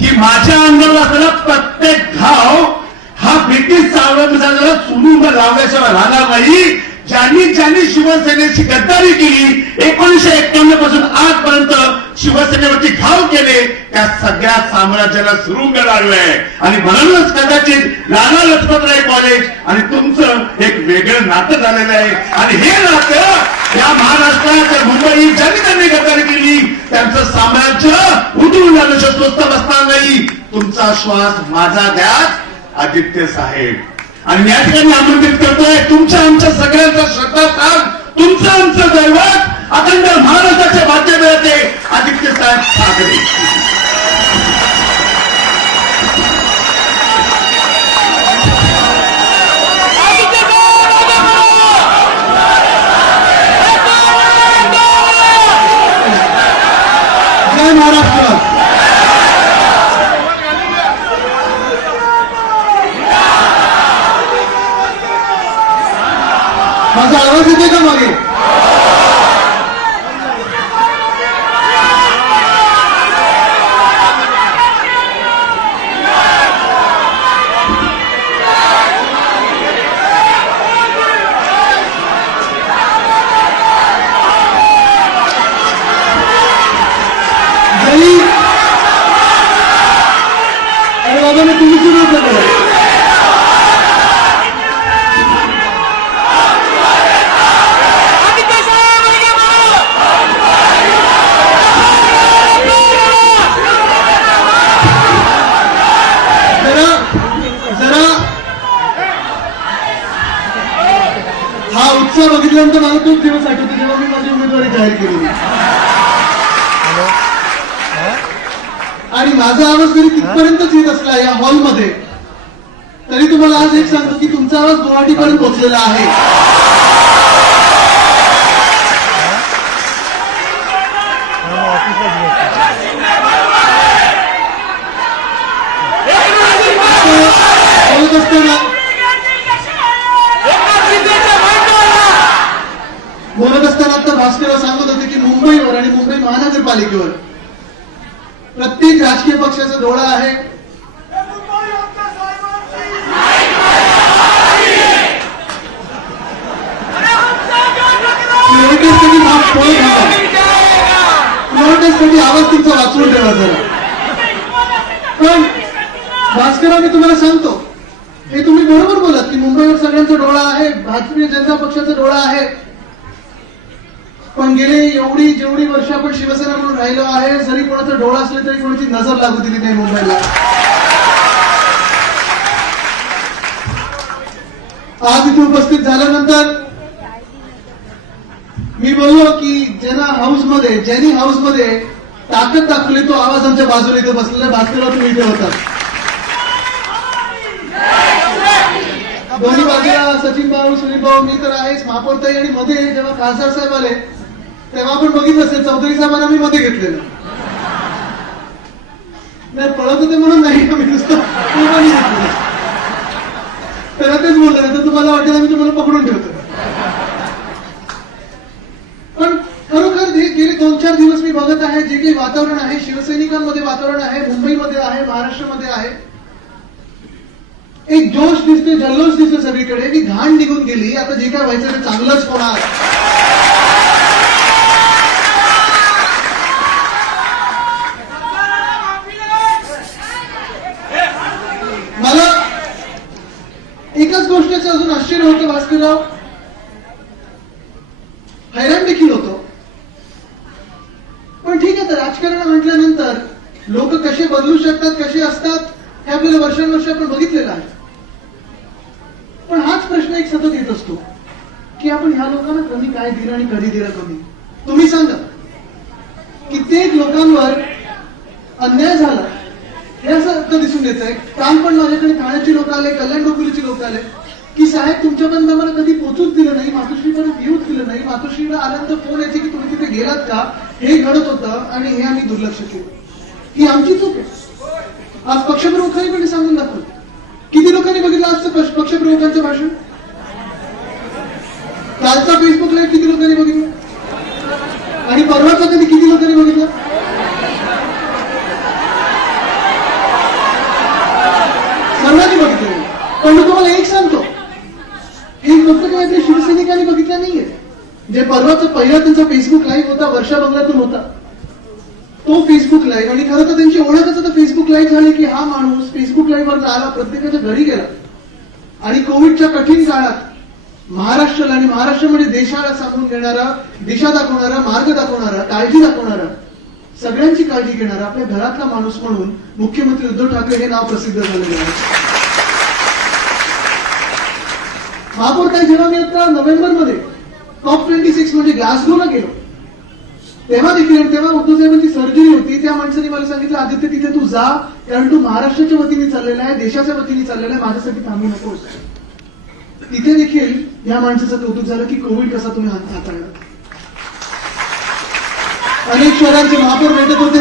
की माझ्या अंगावर असलेला प्रत्येक घाव हा ब्रिटिश साम्राज्याला सुलून लावल्याशिवाय राहणार नाही. ज्यांनी ज्यांनी शिवसेनेची गद्दारी केली 1951 पासून आजपर्यंत शिवसेनेवरती घाव केले, त्या सगळ्या साम्राज्याला सुरुंग लागलंय. आणि म्हणूनच कदाचित लाला लजपतराय कॉलेज आणि तुमचं एक वेगळं नातं झालेलं आहे. आणि हे नातं या महाराष्ट्रात मुंबई ज्यांनी त्यांनी गद्दारी केली त्यांचं साम्राज्य उठून जाणं स्वस्त बसणार नाही. तुमचा श्वास माझा द्याच आदित्य साहेब. आणि मी या ठिकाणी आमंत्रित करतोय तुमच्या आमच्या सगळ्यांचा श्रद्धास्थान, तुमचं आमचं दैवत अखंड महाराष्ट्राचे भाग्यविधाते आदित्य साहेब ठाकरे. जय महाराष्ट्र. माझा आवाज येते का मागे? अरे बाबा मी तुम्ही सुरू होतं. हा उत्साह बघितल्यानंतर मला खूप दिवस आठवते जेव्हा मी माझी उमेदवारी जाहीर केली आणि माझा आवाज जरी तिथपर्यंतच येत असला या हॉलमध्ये, तरी तुम्हाला आज एक सांगतो की तुमचा आवाज गुवाहाटीपर्यंत पोहोचलेला आहे. बोलत असताना आता भास्करराव सांगत होते की मुंबईवर आणि मुंबई महानगरपालिकेवर प्रत्येक राजकीय पक्षाचा डोळा आहे. फ्लोटेजसाठी आवाज तुमचा वाचवून ठेवा जरा. पण भास्करराव मी तुम्हाला सांगतो, हे तुम्ही बरोबर बोलत की मुंबईवर सगळ्यांचा डोळा आहे, भारतीय जनता पक्षाचा डोळा आहे. पण गेले जेवढी वर्ष आपण शिवसेना म्हणून राहिलो आहे, जरी कोणाचा डोळा असले तरी कोणाची नजर लागू दिली नाही मुंबईला. आज इथे उपस्थित झाल्यानंतर मी बोललो की जेनी हाऊसमध्ये ताकद दाखवली, तो आवाज आमच्या बाजूला इथे बसलेला भास्करराव तुम्ही इथे होता. दोन्ही बाजूला सचिन भाऊ, सुनील भाऊ, मी तर आहेच, महापौरताई आणि मध्ये जेव्हा खासदार साहेब आले तेव्हा आपण बघितलं असेल चौधरी साहेबांना मी मध्ये घेतलेलं नाही, पळत होते म्हणून नाही, आम्ही नुसतं त्याला तेच बोलतो, नाही तर तुम्हाला वाटेल आम्ही तुम्हाला पकडून ठेवतो. पण खरोखर गेले 2-4 दिवस मी बघत आहे, जे काही वातावरण आहे शिवसैनिकांमध्ये वातावरण आहे, मुंबईमध्ये आहे, महाराष्ट्रामध्ये आहे, एक जोश दिसते, जल्लोष दिसतो सगळीकडे की घाण निघून गेली, आता जे काय व्हायचं ते चांगलंच होणार. मला एकाच गोष्टीचं अजून आश्चर्य होतं भास्करराव, हैराण देखील होतो. पण ठीक आहे, तर राजकारण म्हटल्यानंतर लोक कसे बदलू शकतात, कसे असतात, हे आपल्याला वर्षानुवर्ष आपण बघितलेलं आहे. पण हाच प्रश्न एक सतत येत असतो की आपण ह्या लोकांना कमी काय दिलं आणि कधी दिलं कमी. तुम्ही सांगा, कित्येक लोकांवर अन्याय झाला हे असं आता दिसून येत आहे. काल पण माझ्याकडे ठाण्याची लोक आले, कल्याण डोंबिवलीची लोक आले की साहेब तुमच्यापर्यंत आम्हाला कधी पोचूच दिलं नाही, मातोश्रीपर्यंत येऊच दिलं नाही, मातोश्रीला आल्यानंतर फोन यायचे की तुम्ही तिथे गेलात का, हे घडत होतं आणि हे आम्ही दुर्लक्ष केलं. ही आमची चूक आहे. आज पक्षप्रमुखांनी पण सांगून दाखवलं. किती लोकांनी बघितलं आजचं पक्षप्रमुखांचं भाषण? कालचा फेसबुक लाईव्ह किती लोकांनी बघितलं? आणि परवाचा कधी किती लोकांनी बघितलं? सर्वांनी बघितलं. पण मी तुम्हाला एक सांगतो, एक गोष्ट काय आपल्या शिवसैनिकांनी बघितलं नाहीये. जे परवाचा पहिला त्यांचा फेसबुक लाईव्ह होता, वर्षा बंगल्यातून होता, तो फेसबुक लाईव्ह, आणि खरं तर त्यांची ओळखच आता फेसबुक लाईव्ह झाली की हा माणूस फेसबुक लाईव्ह वर आला, प्रत्येकाच्या घरी गेला आणि कोविडच्या कठीण काळात महाराष्ट्राला आणि महाराष्ट्रामध्ये देशाला सांगून घेणारा, दिशा दाखवणारा, मार्ग दाखवणारा, काळजी दाखवणारा, सगळ्यांची काळजी घेणारा आपल्या घरातला माणूस म्हणून मुख्यमंत्री उद्धव ठाकरे हे नाव प्रसिद्ध झालेलं आहे. महापौरताई, जेव्हा मी आता नोव्हेंबरमध्ये COP26 म्हणजे ग्लासगोला गेलो तेव्हा देखील, तेव्हा उद्धव साहेबांची सर्जरी होती, त्या माणसाने मला सांगितलं आदित्य तिथे तू जा, कारण तू महाराष्ट्राच्या वतीने चाललेला आहे, देशाच्या वतीने चाललेला आहे, माझ्यासाठी थांबू नकोस. तिथे देखील या माणसाचं कौतुक झालं की कोविड कसा तुम्ही हाताळला. अनेक शहरांचे महापौर भेटत होते,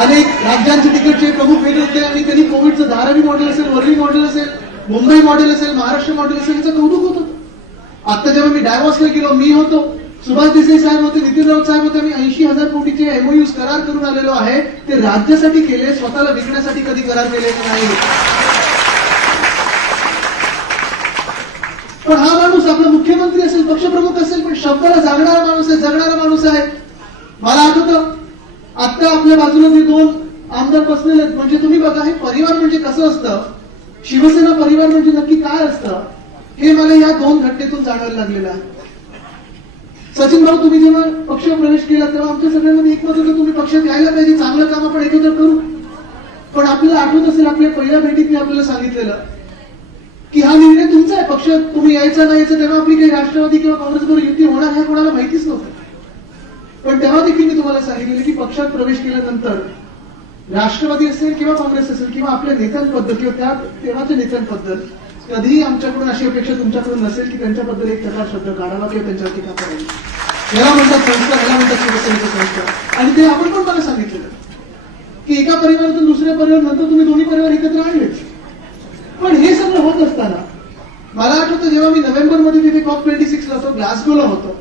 अनेक राज्यांचे तिकडचे प्रमुख भेटत होते आणि त्यांनी कोविडचं धारावी मॉडेल असेल, वर्ली मॉडेल असेल, मुंबई मॉडेल असेल, महाराष्ट्र मॉडेल असेल, याचं कौतुक होत होतं. आता जेव्हा मी डायव्हॉर्सला गेलो, मी होतो, सुभाष देसाई साहेब होते, नितीन राऊत साहेब होते, आम्ही 80,000 कोटीचे MOUs करार करून आलेलो आहे. ते राज्यासाठी केले, स्वतःला विकण्यासाठी कधी करार केले नाही. पण हा माणूस आपला मुख्यमंत्री असेल, पक्षप्रमुख असेल, पण शब्दाला जागणारा माणूस आहे, जगणारा माणूस आहे. मला आठवतं आता आपल्या बाजूला जे 2 आमदार बसलेले आहेत, म्हणजे तुम्ही बघा हे परिवार म्हणजे कसं असतं, शिवसेना परिवार म्हणजे नक्की काय असतं, हे मला या 2 घटनेतून जाणवायला लागलेलं आहे. सचिन भाऊ, तुम्ही जेव्हा पक्ष प्रवेश केला तेव्हा आमच्या सगळ्यांमध्ये एकमत होतं तुम्ही पक्षात यायला पाहिजे, चांगलं काम आपण एकत्र करू. पण आपल्याला आठवत असेल आपल्या पहिल्या भेटीत मी आपल्याला सांगितलेलं की हा निर्णय तुमचा आहे, पक्ष पक्ष तुम्ही यायचा नाही यायचं तेव्हा आपली काही राष्ट्रवादी किंवा काँग्रेसबरोबर युती होणार हे कोणाला माहितीच नव्हतं. पण तेव्हा देखील मी तुम्हाला सांगितलेलं की पक्षात प्रवेश केल्यानंतर राष्ट्रवादी असेल किंवा काँग्रेस असेल किंवा आपल्या नेत्यांबद्दल किंवा त्या तेव्हाच्या नेत्यांबद्दल कधीही आमच्याकडून अशी अपेक्षा तुमच्याकडून नसेल की त्यांच्याबद्दल एक प्रकार शब्द काढावा किंवा त्यांच्यावर टीका करावी. याला म्हणतात संस्कार, याला म्हणतात शिवसेनेचे संस्कार. आणि ते आपण पण मला सांगितलेलं की एका परिवारातून दुसऱ्या परिवार नंतर तुम्ही दोन्ही परिवार एकत्र आणलेच. पण हे सगळं होत असताना मला आठवतं जेव्हा मी नोव्हेंबरमध्ये तिथे COP26 होतो, ग्लासगोला होतो,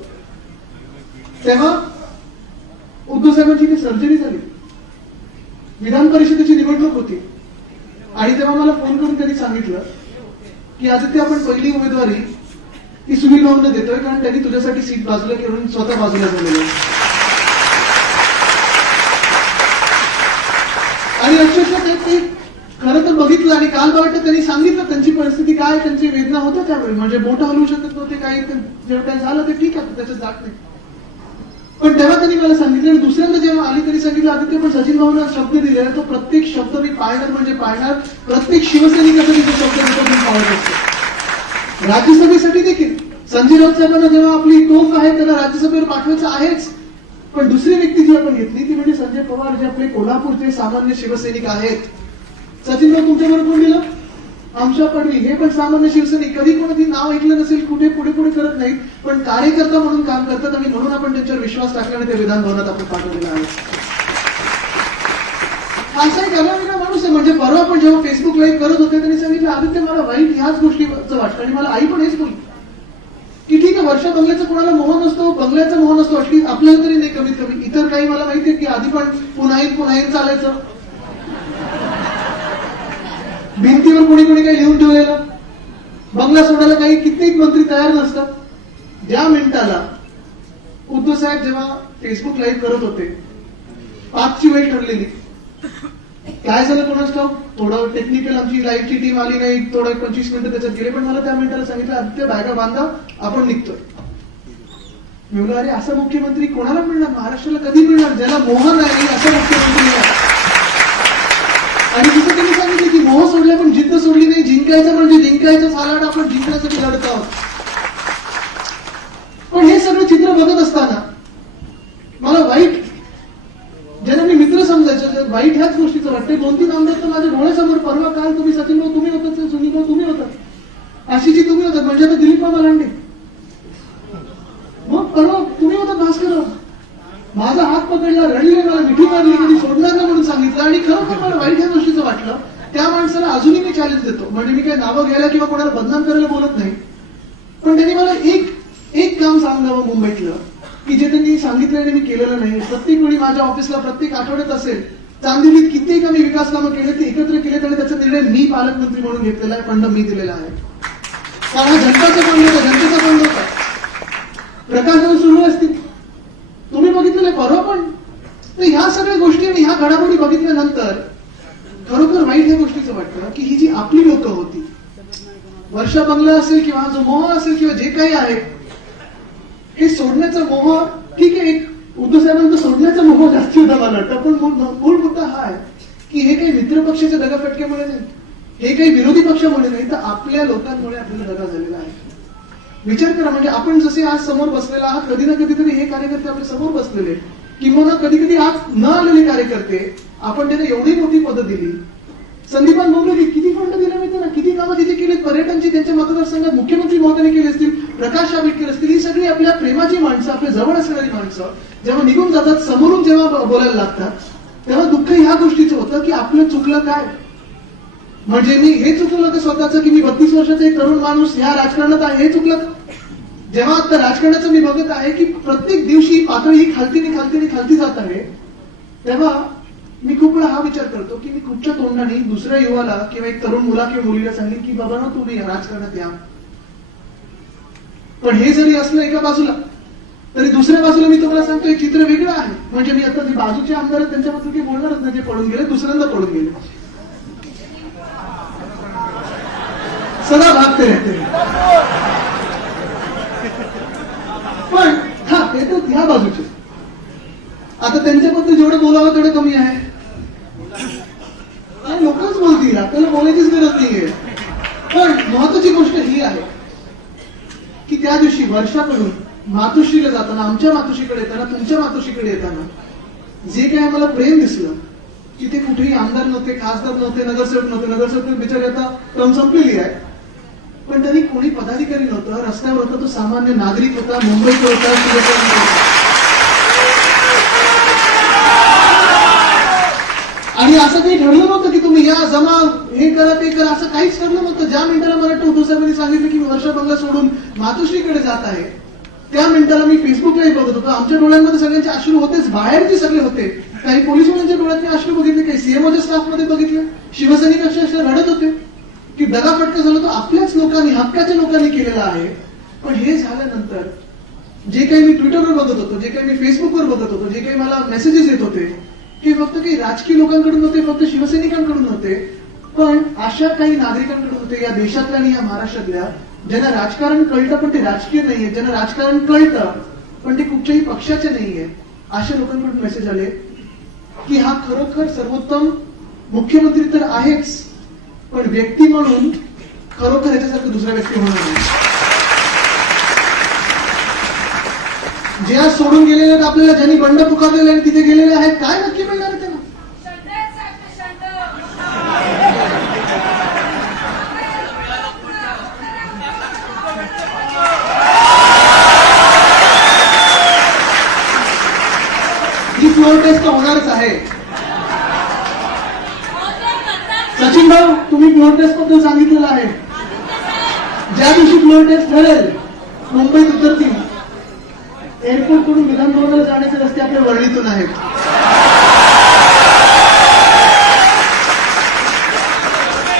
तेव्हा उद्धव साहेबांची ती सर्जरी झाली, विधान परिषदेची निवडणूक होती. आणि तेव्हा मला फोन करून त्यांनी सांगितलं की आदित्य आपण पहिली उमेदवारी ती सुनील भाऊंना देतोय कारण त्यांनी तुझ्यासाठी सीट बाजूला करून स्वतः बाजूला झालेलं आहे. आणि अक्षरशः ते खरं तर बघितलं आणि काल वाटतं त्यांनी सांगितलं त्यांची परिस्थिती काय, त्यांची वेदना होत्या त्यावेळी, म्हणजे बोट हलवू शकत नव्हते, काही जेव्हा काय झालं ते ठीक आहे, त्याच्यात जात नाही. पण तेव्हा त्यांनी मला सांगितलं आणि दुसऱ्यांदा जेव्हा आली तरी सांगितलं आदित्य पण सचिन भाऊंना शब्द दिलेला तो प्रत्येक शब्द मी पाळणार म्हणजे पाळणार. प्रत्येक शिवसैनिकासाठी तो शब्द देतो मी पाळत असतो. राज्यसभेसाठी देखील संजय राऊत साहेबांना जेव्हा आपली तोफ आहे त्याला राज्यसभेवर पाठवायचं आहेच, पण दुसरी व्यक्ती जी आपण घेतली ती म्हणजे संजय पवार जे आपले कोल्हापूरचे सामान्य शिवसैनिक आहेत. सचिन भाऊ तुमच्याबरोबर कोण दिलं? आमच्या पडवी, हे पण सामान्य शिवसैनिक, कधी कोणाची नाव ऐकलं नसेल, कुठे पुढे पुढे करत नाहीत, पण कार्यकर्ता म्हणून काम करतात आणि म्हणून आपण त्यांच्यावर विश्वास टाकला आणि ते विधान भवनात आपण पाठवलेलं आहे. असा एक वेगळा माणूस आहे. म्हणजे परवा पण जेव्हा फेसबुक लाईव्ह करत होते त्यांनी सांगितलं आदित्य मला वाईट ह्याच गोष्टीचं वाटतं आणि मला आई पण हेच बोलली की ठीक आहे वर्षा बंगल्याचा कोणाला मोह नसतो, बंगल्याचा मोह नसतो, अटली आपल्याला तरी नाही कमीत कमी. इतर काही मला माहितीये की आधी पण पुन्हा येईन चालायचं, भिंतीवर कोणी कोणी काही लिहून ठेवलेलं, बंगला सोडायला काही कित्येक मंत्री तयार नसतात. ज्या मिनिटाला उद्धव साहेब जेव्हा फेसबुक लाईव्ह करत होते 5ची वेळ ठरलेली, काय झालं कोणाच ठाऊक, थोडं टेक्निकल आमची लाईव्हची टीम आली नाही, थोडं 25 मिनिटं त्याच्यात गेले, पण मला त्या मिनिटाला सांगितलं आदित्य बॅगा बांधा आपण निघतोय. मी म्हणलं अरे असा मुख्यमंत्री कोणाला मिळणार, महाराष्ट्राला कधी मिळणार ज्याला मोह नाही असा मुख्यमंत्री आहे. आणि तिथं त्यांनी सांगितलं की मोह सोडला पण जिद्द सोडली नाही, जिंकायचं म्हणजे जिंकायचं, सालाड आपण जिंकण्यासाठी लढत आहोत. पण हे सगळं चित्र बघत असताना मला वाईट, ज्यांना मी मित्र समजायचं वाईट ह्याच गोष्टीचं वाटतंय. 2-3 आमदार तर माझ्या डोळ्यासमोर, परवा काल तुम्ही सचिन भाऊ तुम्ही होतात, सुनील भाऊ तुम्ही होतात, आशिषजी तुम्ही होतात, म्हणजे आता दिलीप मामा लांडे, मग परवा तुम्ही होतात भास्करराव, माझा हात पकडला, रडले, मला मिठी मारली, कधी सोडणार नाही म्हणून सांगितलं. आणि खरोखर मला वाईट ह्या गोष्टीचं वाटलं. त्या माणसाला अजूनही मी चॅलेंज देतो, म्हणजे मी काही नावं घ्यायला किंवा कोणाला बदनाम करायला बोलत नाही, पण त्यांनी मला एक काम सांगावं मुंबईतलं की जे त्यांनी सांगितलं आणि मी केलेलं नाही. प्रत्येक वेळी माझ्या ऑफिसला प्रत्येक आठवड्यात असेल चांदिवलीत कित्येक आम्ही विकास कामं केले, ते एकत्र केलेत आणि त्याचा निर्णय मी पालकमंत्री म्हणून घेतलेला आहे, फंड मी दिलेला आहे. कारण हा जनताचा फंड होता, जनतेचा फंड होता. प्रकाशन सुरू असतील तुम्ही बघितलेलं आहे परवा पण. तर ह्या सगळ्या गोष्टी आणि ह्या घडामोडी बघितल्यानंतर खरोखर वाईट ह्या गोष्टीचं वाटतं की ही जी आपली लोक होती, वर्षा बंगला असेल किंवा जो मोह असेल किंवा जे काही आहे हे सोडण्याचा मोह, ठीक आहे, एक उद्धव साहेबांचा सोडण्याचा मोह जास्त होता मला वाटतं, पण मूळ मुद्दा हा आहे की हे काही मित्र पक्षाच्या दगाफटक्यामुळे नाही, हे काही विरोधी पक्षामुळे नाही, तर आपल्या लोकांमुळे आपल्याला दगा झालेला आहे. विचार करा, म्हणजे आपण जसे आज समोर बसलेला आहात, कधी ना कधीतरी हे कार्यकर्ते आपल्या समोर बसलेले, किंवा कधी कधी आज न आलेले कार्यकर्ते, आपण त्यांना एवढी मोठी पदं दिली. संदीपान बोलले किती फंड दिला मी त्यांना, किती कामं तिथे केली, पर्यटनची त्यांच्या मतदारसंघात मुख्यमंत्री महोदयाने केली असतील, प्रकाश जावडेकर असतील, ही सगळी आपल्या प्रेमाची माणसं, आपल्या जवळ असणारी माणसं जेव्हा निघून जातात, समोरून जेव्हा बोलायला लागतात, तेव्हा दुःख ह्या गोष्टीचं होतं की आपलं चुकलं काय. म्हणजे मी हे चुकलं का स्वतःचं की मी 32 वर्षाचा एक तरुण माणूस ह्या राजकारणात आहे, हे चुकलं. जेव्हा आता राजकारणाचं मी बघत आहे की प्रत्येक दिवशी पातळी ही खालती जात आहे, तेव्हा मी खूप वेळा हा विचार करतो की मी कुठच्या तोंडाने दुसऱ्या युवाला किंवा एक तरुण मुला किंवा मुलीला सांगेन की बाबा ना तुम्ही राजकारणात या. पण हे जरी असलं एका बाजूला, तरी दुसऱ्या बाजूला मी तुम्हाला सांगतो एक चित्र वेगळं आहे. म्हणजे मी आता जे बाजूचे आमदार आहेत त्यांच्याबद्दल काही बोलणारच नाही, जे पडून गेले, दुसऱ्यांदा पडून गेले, सदा भागते रहते. पण हा ते तर ह्या बाजूचे, आता त्यांच्याबद्दल जेवढं बोलावं तेवढं कमी आहे. लोकच बोलतील, आपल्याला बोलायचीच गरज नाहीये. पण महत्वाची गोष्ट ही आहे त्या दिवशी वर्षाकडून मातोश्रीला जाताना, आमच्या मातोश्रीकडे येताना, तुमच्या मातोश्रीकडे येताना जे काय आम्हाला प्रेम दिसलं, तिथे कुठेही आमदार नव्हते, खासदार नव्हते, नगरसेवक नव्हते. नगरसेवक बिचारे आता टर्म संपलेली आहे, पण तरी कोणी पदाधिकारी नव्हतं. रस्त्यावर होता तो सामान्य नागरिक होता, मुंबईकर होता, शिवसेना होता. आणि असं काही ठरलं नव्हतं की तुम्ही या जमा हे करा ते करा, असं काहीच ठरलं नव्हतं. ज्या मिनिटाला मला उद्धव साहेबांनी सांगितलं की मी वर्षा बंगला सोडून मातोश्रीकडे जात आहे, त्या मिनिटाला मी फेसबुकलाही बघत होतो. आमच्या डोळ्यांमध्ये सगळ्यांचे अश्रू होतेच, बाहेरचे सगळे होते. काही पोलिसांच्या डोळ्यात मी अश्रू बघितले, काही सीएमओच्या स्टाफमध्ये बघितले. शिवसैनिक अक्षरशः रडत होते की दगाफटका झाला तो आपल्याच लोकांनी, हक्काच्या लोकांनी केलेला आहे. पण हे झाल्यानंतर जे काही मी ट्विटरवर बघत होतो, जे काही मी फेसबुकवर बघत होतो, जे काही मला मेसेजेस येत होते, हे फक्त काही राजकीय लोकांकडून नव्हते, फक्त शिवसैनिकांकडून नव्हते, पण अशा काही नागरिकांकडून होते या देशातल्या आणि या महाराष्ट्रातल्या, ज्यांना राजकारण कळतं पण ते राजकीय नाहीये, ज्यांना राजकारण कळतं पण ते कुठच्याही पक्षाचे नाहीये. अशा लोकांकडून मेसेज आले की हा खरोखर सर्वोत्तम मुख्यमंत्री तर आहेच, पण व्यक्ती म्हणून खरोखर ह्याच्यासारखं दुसरा व्यक्ती होणार नाही. जे आज सोडून गेलेले आहेत आपल्याला, ज्यांनी बंड पुकारलेले आणि तिथे गेलेले आहेत, काय नक्की मिळणार आहे त्यांना? ही फ्लोअर टेस्ट होणारच आहे. सचिन भाऊ, तुम्ही फ्लोअर टेस्ट बद्दल सांगितलेलं आहे. ज्या दिवशी फ्लोअर टेस्ट ठरेल, मुंबईत उतरतील, एअरपोर्ट कडून विधानभवनाला जाण्याचे रस्ते आपल्या वरळीतून आहेत.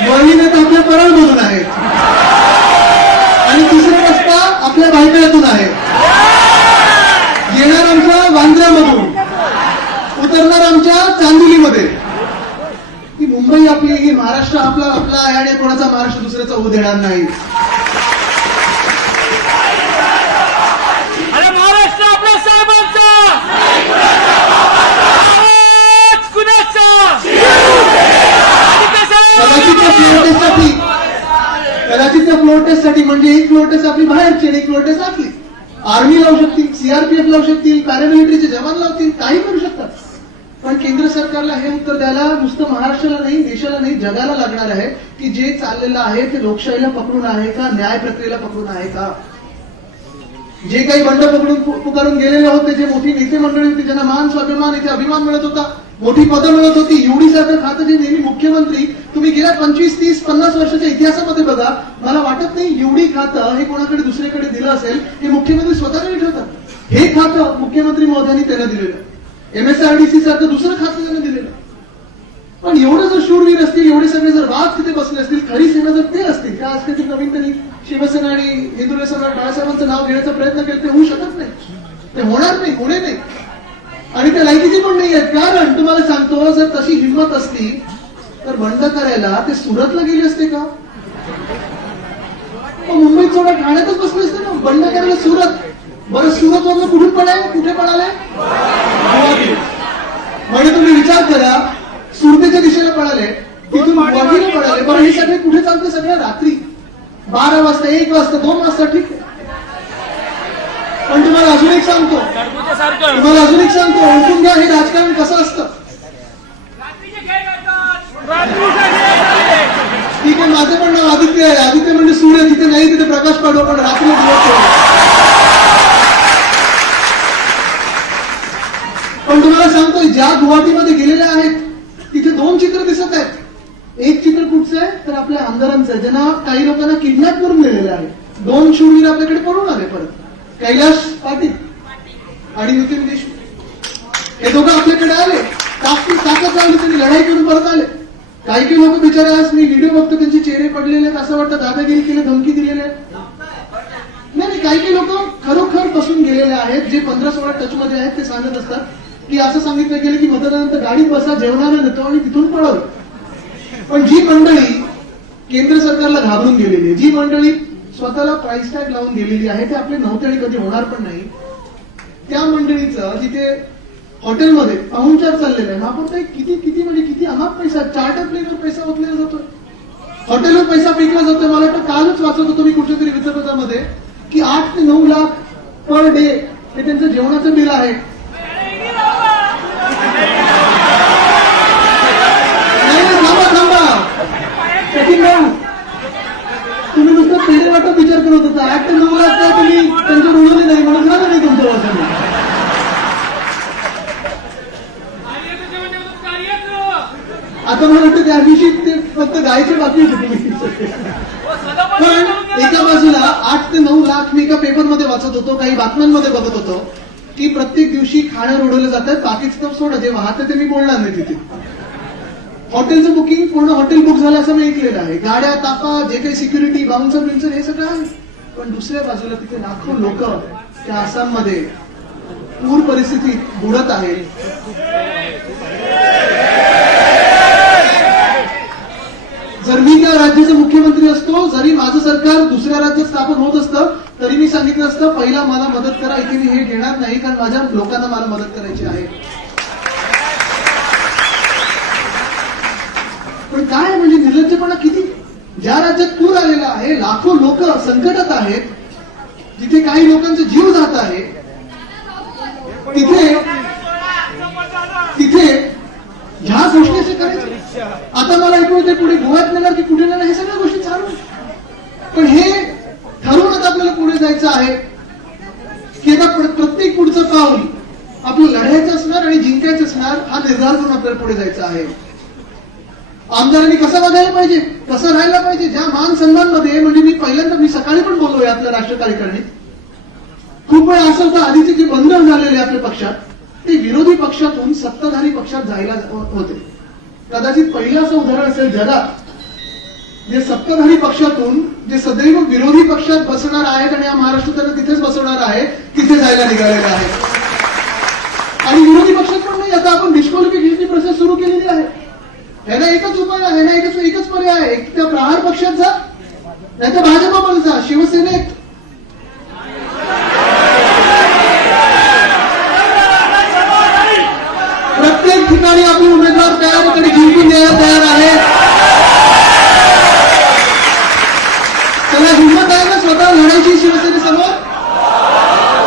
वरळीने तर आपल्या परळमधून आहेत आणि तिसरा रस्ता आपल्या भायखळ्यातून आहे. येणार आमच्या वांद्र्यामधून, उतरणार आमच्या चांदोलीमध्ये. ही मुंबई आपली, ही महाराष्ट्र आपला आपला आहे आणि कोणाचा महाराष्ट्र दुसऱ्याचा होऊ देणार नाही. कदाचित त्या फ्लोअर टेस्टसाठी म्हणजे एक फ्लोअर टेस्ट आपली बाहेरची आणि एक फ्लोअर टेस्ट आपली. आर्मी लावू शकतील, सीआरपीएफ लावू शकतील, पॅरामिलिटरीचे जवान लावतील, काही करू शकतात. पण केंद्र सरकारला हे उत्तर द्यायला नुसतं महाराष्ट्राला नाही, देशाला नाही, जगाला लागणार आहे की जे चाललेलं आहे ते लोकशाहीला पकडून आहे का, न्याय प्रक्रियेला पकडून आहे का. जे काही बंड पकडून पुकारून गेलेले होते, जे मोठी नेते मंडळी होती, ज्यांना मान स्वाभिमान इथे अभिमान मिळत होता, मोठी पदं मिळत होती, एवढी सारखं खातं जे नेहमी मुख्यमंत्री, तुम्ही गेल्या 25, 30, 50 वर्षाच्या इतिहासामध्ये बघा, मला वाटत नाही एवढी खातं हे कोणाकडे दुसरीकडे दिलं असेल, हे मुख्यमंत्री स्वतःकडे ठेवतात. हे खातं मुख्यमंत्री महोदयांनी त्यांना दिलेलं, एमएसआरडीसी सारखं दुसरं खातं त्यांना दिलेलं. पण एवढं जर शूरवीर असतील, एवढे सगळे जर वाद तिथे बसले असतील, खरी सेना जर ते असतील, का आज कधी नवीन त्यांनी शिवसेना आणि हिंदू सम्राट बाळासाहेबांचं नाव घेण्याचा प्रयत्न केला, ते होऊ शकत नाही, ते होणार नाही, होणे नाही. आणि त्या लायकीची पण नाही आहेत. कारण तुम्हाला सांगतो, जर तशी हिंमत असती तर बंड करायला ते सुरतला गेले असते का? मुंबईत थोडा ठाण्यातच बसले असते ना. बंड करायला सुरत, बरं सुरत वरनं कुठून पडाले, कुठे पडाले? म्हणजे तुम्ही विचार करा, सुरतेच्या दिशेला पडाले, तिथून गुवाहाटीला पडाले. बरं हे सगळे कुठे चालते? सगळ्या रात्री 12 वाजता, 1 वाजता, 2 वाजता, ठीक आहे. पण तुम्हाला अजून एक सांगतो, ओळखून घ्या हे राजकारण कसं असतं. ठीक आहे, माझं पण नाव आदित्य आहे. आदित्य म्हणजे सूर्य, जिथे नाही तिथे प्रकाश पाडू, पण रात्री पण तुम्हाला सांगतोय, ज्या गुवाहाटीमध्ये गेलेल्या आहेत तिथे 2 चित्र दिसत आहेत. एक चित्र कुठचं आहे तर आपल्या आमदारांचं, ज्यांना काही लोकांना किडनॅप करून नेलेलं आहे. 2 शूरवीर आपल्याकडे पळून आले परत, कैलाश पाटील आणि नितीन देशमुख. हे दोघं आपल्याकडे आले, ताकद लावली, त्यांनी लढाई करून परत आले. काही काही लोक बिचारे, आज मी व्हिडिओ बघतो, त्यांचे चेहरे पडलेले आहेत, असं वाटतं दादागिरी केली, धमकी दिलेली आहे. नाही, काही काही लोक खरोखर फसून गेलेले आहेत. जे 15-16 टचमध्ये आहेत ते सांगत असतात की असं सांगितलं गेलं की मतदानानंतर गाडीत बसा, जेवणाला देतो आणि तिथून पळवलं. पण जी मंडळी केंद्र सरकारला घाबरून गेलेली आहे, जी मंडळी स्वतःला प्राइस टॅग लावून गेलेली आहे, ते आपले नव्हते आणि कधी होणार पण नाही. त्या मंडळीचं जिथे हॉटेलमध्ये पाहुणचार चाललेला आहे, महापौर किती किती म्हणजे किती अमाप पैसा, चार्टर प्लेनवर पैसा ओतलेला जातोय, हॉटेलवर पैसा फेकला जातोय. मला वाटतं कालच वाचत होतो मी कुठच्या तरी वृत्तपत्रामध्ये की 8 ते 9 लाख पर डे हे त्यांचं जेवणाचं बिल आहे. थांबा सचिन भाऊ, तुम्ही नुसतं पेढे वाटप विचार करत होता. 8 ते 9 लाख काय तुम्ही त्यांच्या उडवले नाही म्हणून झालं नाही तुमचं वाचन. आता मला वाटतं त्या दिवशी ते फक्त गायचे बाकी होते तुम्ही. पण एका बाजूला 8 ते 9 लाख मी एका पेपरमध्ये वाचत होतो, काही बातम्यांमध्ये बघत होतो की प्रत्येक दिवशी खाण्यावर उडवले जातात. बाकीचं तर सोडा, जे वाहतं ते मी बोलणार नाही तिथे. हॉटेलचं बुकिंग पूर्ण हॉटेल बुक झालं असं मी ऐकलेलं आहे. गाड्या तापा, जे काही सिक्युरिटी, बाउन्सर बिन्सर हे सगळं आहे. पण दुसऱ्या बाजूला तिथे लाखो लोक त्या आसाममध्ये पूर परिस्थितीत बुडत आहेत. जर मी त्या राज्याचा मुख्यमंत्री असतो, जरी माझं सरकार दुसऱ्या राज्यात स्थापन होत असतं, तरी मी सांगितलं असतं पहिला मला मदत करा, इथे मी हे घेणार नाही, कारण माझ्या लोकांना मला मदत करायची आहे. पण काय म्हणजे निर्लज्जपणा किती. ज्या राज्यात पूर आलेला आहे, लाखो लोक संकटात आहेत, जिथे काही लोकांचा जीव जात आहे, तिथे ह्या गोष्टी असे करायचे. आता मला ऐकू येते पुढे गोव्यात नेणार की कुठे नेणार, हे सगळ्या गोष्टी चालू. पण हे ठरवूनच आपल्याला पुढे जायचं आहे की आता प्रत्येक पुढचं पाऊल आपलं लढायचं असणार आणि जिंकायचं असणार, हा निर्धार करून आपल्याला पुढे जायचं आहे. आमदारांनी कसं वागायला पाहिजे, कसं राहायला पाहिजे, ज्या मान सन्मानमध्ये. म्हणजे मी पहिल्यांदा, मी सकाळी पण बोललोय आपल्या राष्ट्रीय कार्यकारिणीत, खूप वेळा असं होतं आधीचे जे बंधन झालेले आपल्या पक्षात, ते विरोधी पक्षातून सत्ताधारी पक्षात जायला होते. कदाचित पहिलं असं उदाहरण असेल जगात, जे सत्ताधारी पक्षातून जे सदैव विरोधी पक्षात बसणार आहेत आणि या महाराष्ट्रात तिथेच बसवणार आहे, तिथे जायला निघालेले आहेत. आणि विरोधी पक्षात पण नाही, आता आपण डिस्क्वालिफिकेशनची प्रोसेस सुरू केलेली आहे. ह्याला एकच उपाय आहे, ह्याला एकच पर्याय आहे, एक त्या प्रहार पक्षात जा, नाही तर भाजपमध्ये जा, शिवसेनेत. प्रत्येक ठिकाणी आपले उमेदवार तयार जिंकून द्यायला तयार आहेत. त्याला हिंमत आहे ना स्वतः लढायची शिवसेनेसमोर?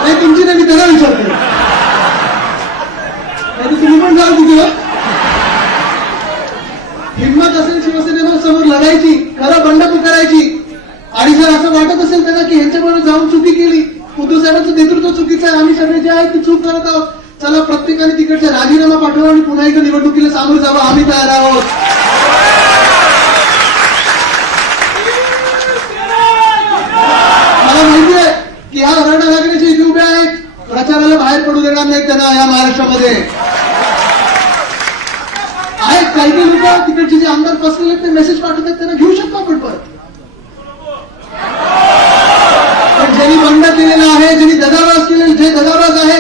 नाही तुमची नाही, मी त्याला विचारतो. नाही तुम्ही पण जाल तिथे. हिंमत असेल शिवसेनेसमोर लढायची, खरं बंड पुकारायची. आणि जर असं वाटत असेल त्यांना की ह्यांच्याबरोबर जाऊन चुकी केली, उद्धव साहेबांचं नेतृत्व चुकीचं आहे, आम्ही सगळे जे आहेत ते चूक करत आहोत, चला प्रत्येकाने तिकडचा राजीनामा पाठवा आणि पुन्हा एकदा निवडणुकीला सामोरं जावं, आम्ही तयार आहोत. मला माहिती आहे की ह्या हरणा लागण्याचे इथे उभे आहेत, प्रचाराला बाहेर पडू देणार नाहीत त्यांना या महाराष्ट्रामध्ये. आहेत काही काही लोक तिकडचे जे आमदार फसलेले ते मेसेज पाठवतात, त्यांना घेऊ शकतो आपण परत. पण ज्यांनी बंड केलेला आहे, ज्यांनी दगाबाज केलेले, जे दगाबाज आहे,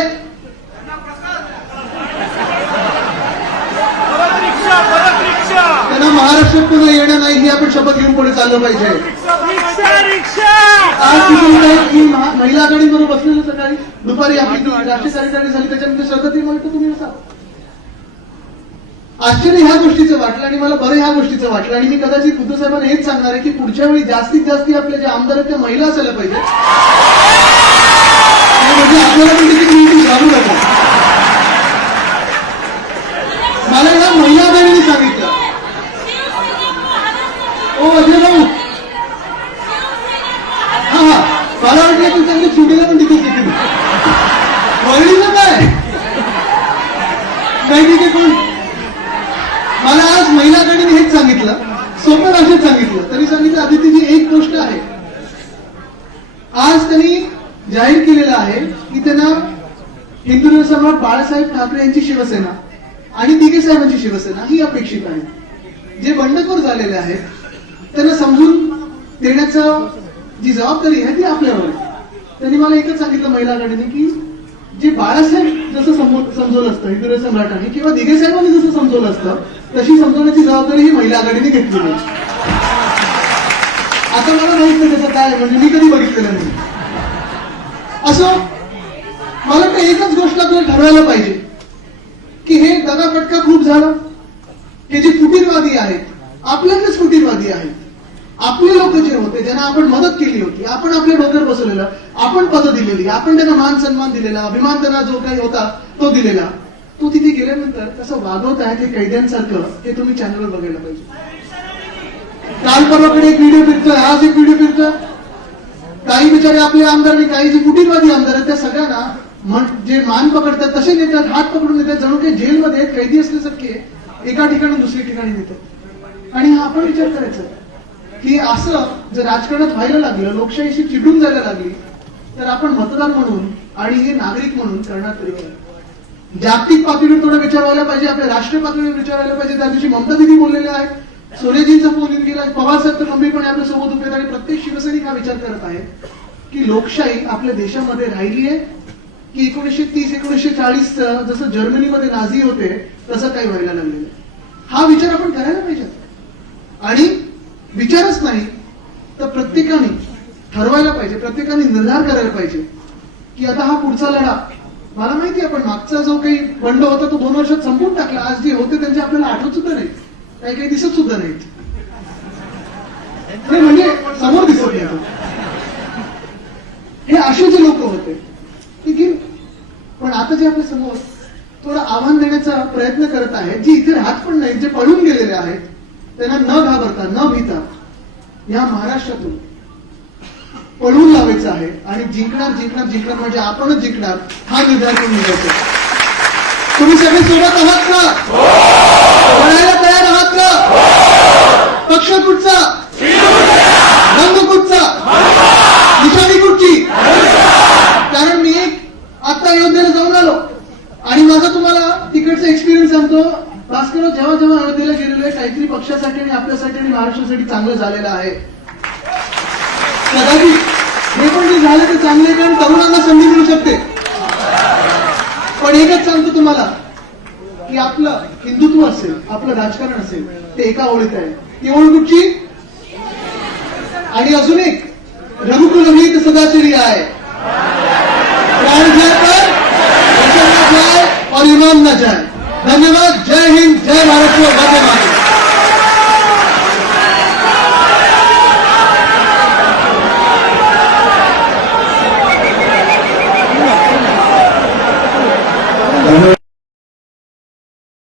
त्यांना महाराष्ट्रात पुन्हा येणं नाही, ही आपण शपथ घेऊन पुढे चाललं पाहिजे. आज तिथे महिला आघाडीबरोबर बसलेलं सकाळी दुपारी आपली राष्ट्रीय कार्यकारिणी झाली, त्याच्यानंतर शरद म्हणतो तुम्ही असा. आश्चर्य ह्या गोष्टीचं वाटलं आणि मला बरं ह्या गोष्टीचं वाटलं. आणि मी कदाचित उद्धव साहेबांना हेच सांगणार आहे की पुढच्या वेळी जास्तीत जास्त आपल्या ज्या आमदार आहेत त्या महिला असायला पाहिजे, म्हणजे आपल्याला पण तिथे मिळतील जाणू लागेल. मला ह्या महिला आघाडीने सांगितलं, ओ अजय भाऊ, हा मला वाटलं की त्यांच्या सुटीला पण तिथे तिकीट वळलीचं काय नाही तिथे कोण. मला आज महिला आघाडीने हेच सांगितलं, सोप्या भाषेत सांगितलं, तरी सांगितलं आदित्यजी एक गोष्ट आहे. आज त्यांनी जाहीर केलेलं आहे की त्यांना हिंदू सम्राट बाळासाहेब ठाकरे यांची शिवसेना आणि दिघे साहेबांची शिवसेना ही अपेक्षित आहे. जे बंडखोर झालेले आहेत त्यांना समजून देण्याचं जी जबाबदारी आहे ती आपल्यावर आहे. त्यांनी मला एकच सांगितलं महिला आघाडीने की जे बाळासाहेब जसं समजवलं असतं हिंदू सम्राटांनी किंवा दिघे साहेबांनी जसं समजवलं असतं तशी समजवण्याची जबाबदारी ही महिला आघाडीने घेतलेली आहे. आता मला माहित नाही त्याचं काय, म्हणजे मी कधी बघितलेलं नाही. असं मला तर एकच गोष्ट आपल्याला ठरवायला पाहिजे की हे दगाफटका खूप झालं, हे जे फुटीरवादी आहेत आपल्यातलेच फुटीरवादी आहेत, आपले लोक जे होते ज्यांना आपण मदत केली होती, आपण आपल्या डोक्यावर बसवलेलं, आपण पदं दिलेली, आपण त्यांना मान सन्मान दिलेला, अभिमान त्यांना जो काही होता तो दिलेला, तो तिथे गेल्यानंतर कसं वागवत आहे ते कैद्यांसारखं हे तुम्ही चॅनलवर बघायला पाहिजे. काल परवाकडे एक व्हिडिओ फिरतोय, आज एक व्हिडिओ फिरतोय. काही बिचारे आपले आमदार आणि काही जे कुटीरवादी आमदार आहेत त्या सगळ्यांना जे मान पकडतात तसे नेतात, हात पकडून नेतात, जणू काही जेलमध्ये कैदी असल्यासारखे एका ठिकाणी दुसऱ्या ठिकाणी नेतात. आणि हा आपण विचार करायचा की असं जर राजकारणात व्हायला लागलं, लोकशाहीशी चिडून जायला लागली, तर आपण मतदार म्हणून आणि हे नागरिक म्हणून करणार तरी काय? जागतिक पातळीवर थोडा विचार व्हायला पाहिजे, आपल्या राष्ट्रीय पातळीवर विचार व्हायला पाहिजे. त्या दिवशी ममता दिदी बोललेल्या आहेत, सोनेजींचा फोन येऊन गेला, पवार साहेब तर गंभीरपणे आपल्या सोबत उभे आहेत आणि प्रत्येक शिवसैनिक हा विचार करत आहे की लोकशाही आपल्या देशामध्ये राहिली आहे की 1930-1940 जसं जर्मनीमध्ये नाझी होते तसं काही व्हायला लागलेलं. हा विचार आपण करायला पाहिजे. आणि विचारच नाही तर प्रत्येकाने ठरवायला पाहिजे, प्रत्येकाने निर्धार करायला पाहिजे की आता हा पुढचा लढा, मला माहिती आपण मागचा जो काही बंड होता तो 2 वर्षात संपून टाकला. आज जे होते त्यांचे आपल्याला आठवत सुद्धा नाही, काही काही दिसत सुद्धा नाहीत, ते म्हणजे समोर दिसत नाही. हे असे जे लोक होते ठीक आहे, पण आता जे आपल्या समोर थोडं आव्हान देण्याचा प्रयत्न करत आहेत, जे इथे राहत पण नाहीत, जे पळून गेलेले आहेत, त्यांना न घाबरता न भीता या महाराष्ट्रातून पळून लावायचं आहे आणि जिंकणार जिंकणार जिंकणार म्हणजे आपणच जिंकणार हा निर्धार करून निघायचा. तुम्ही सगळे सोबत आहात का? लढायला तयार आहात का? पक्ष कुठचा, रंग कुठचा, निशाणी कुठची? कारण मी आता अयोध्येला जाऊन आलो आणि माझा तुम्हाला तिकडचा एक्सपिरियन्स सांगतो. भास्कर जेव्हा जेव्हा अयोध्येला गेलेलो आहे काहीतरी पक्षासाठी आणि आपल्यासाठी आणि महाराष्ट्रासाठी चांगलं झालेलं आहे. कदाचित हे पण जे झालं ते चांगले कारण तरुणांना संधी मिळू शकते. पण एकच सांगतो तुम्हाला की आपलं हिंदुत्व असेल, आपलं राजकारण असेल ते एका ओळीत आहे. ती ओळ कुठची? आणि अजून एक, रघुकुल हीत सदाचरी आहे, प्राण जाकर जाए और इमाम न जाए. धन्यवाद. जय हिंद, जय महाराष्ट्र, वंदे मातरम.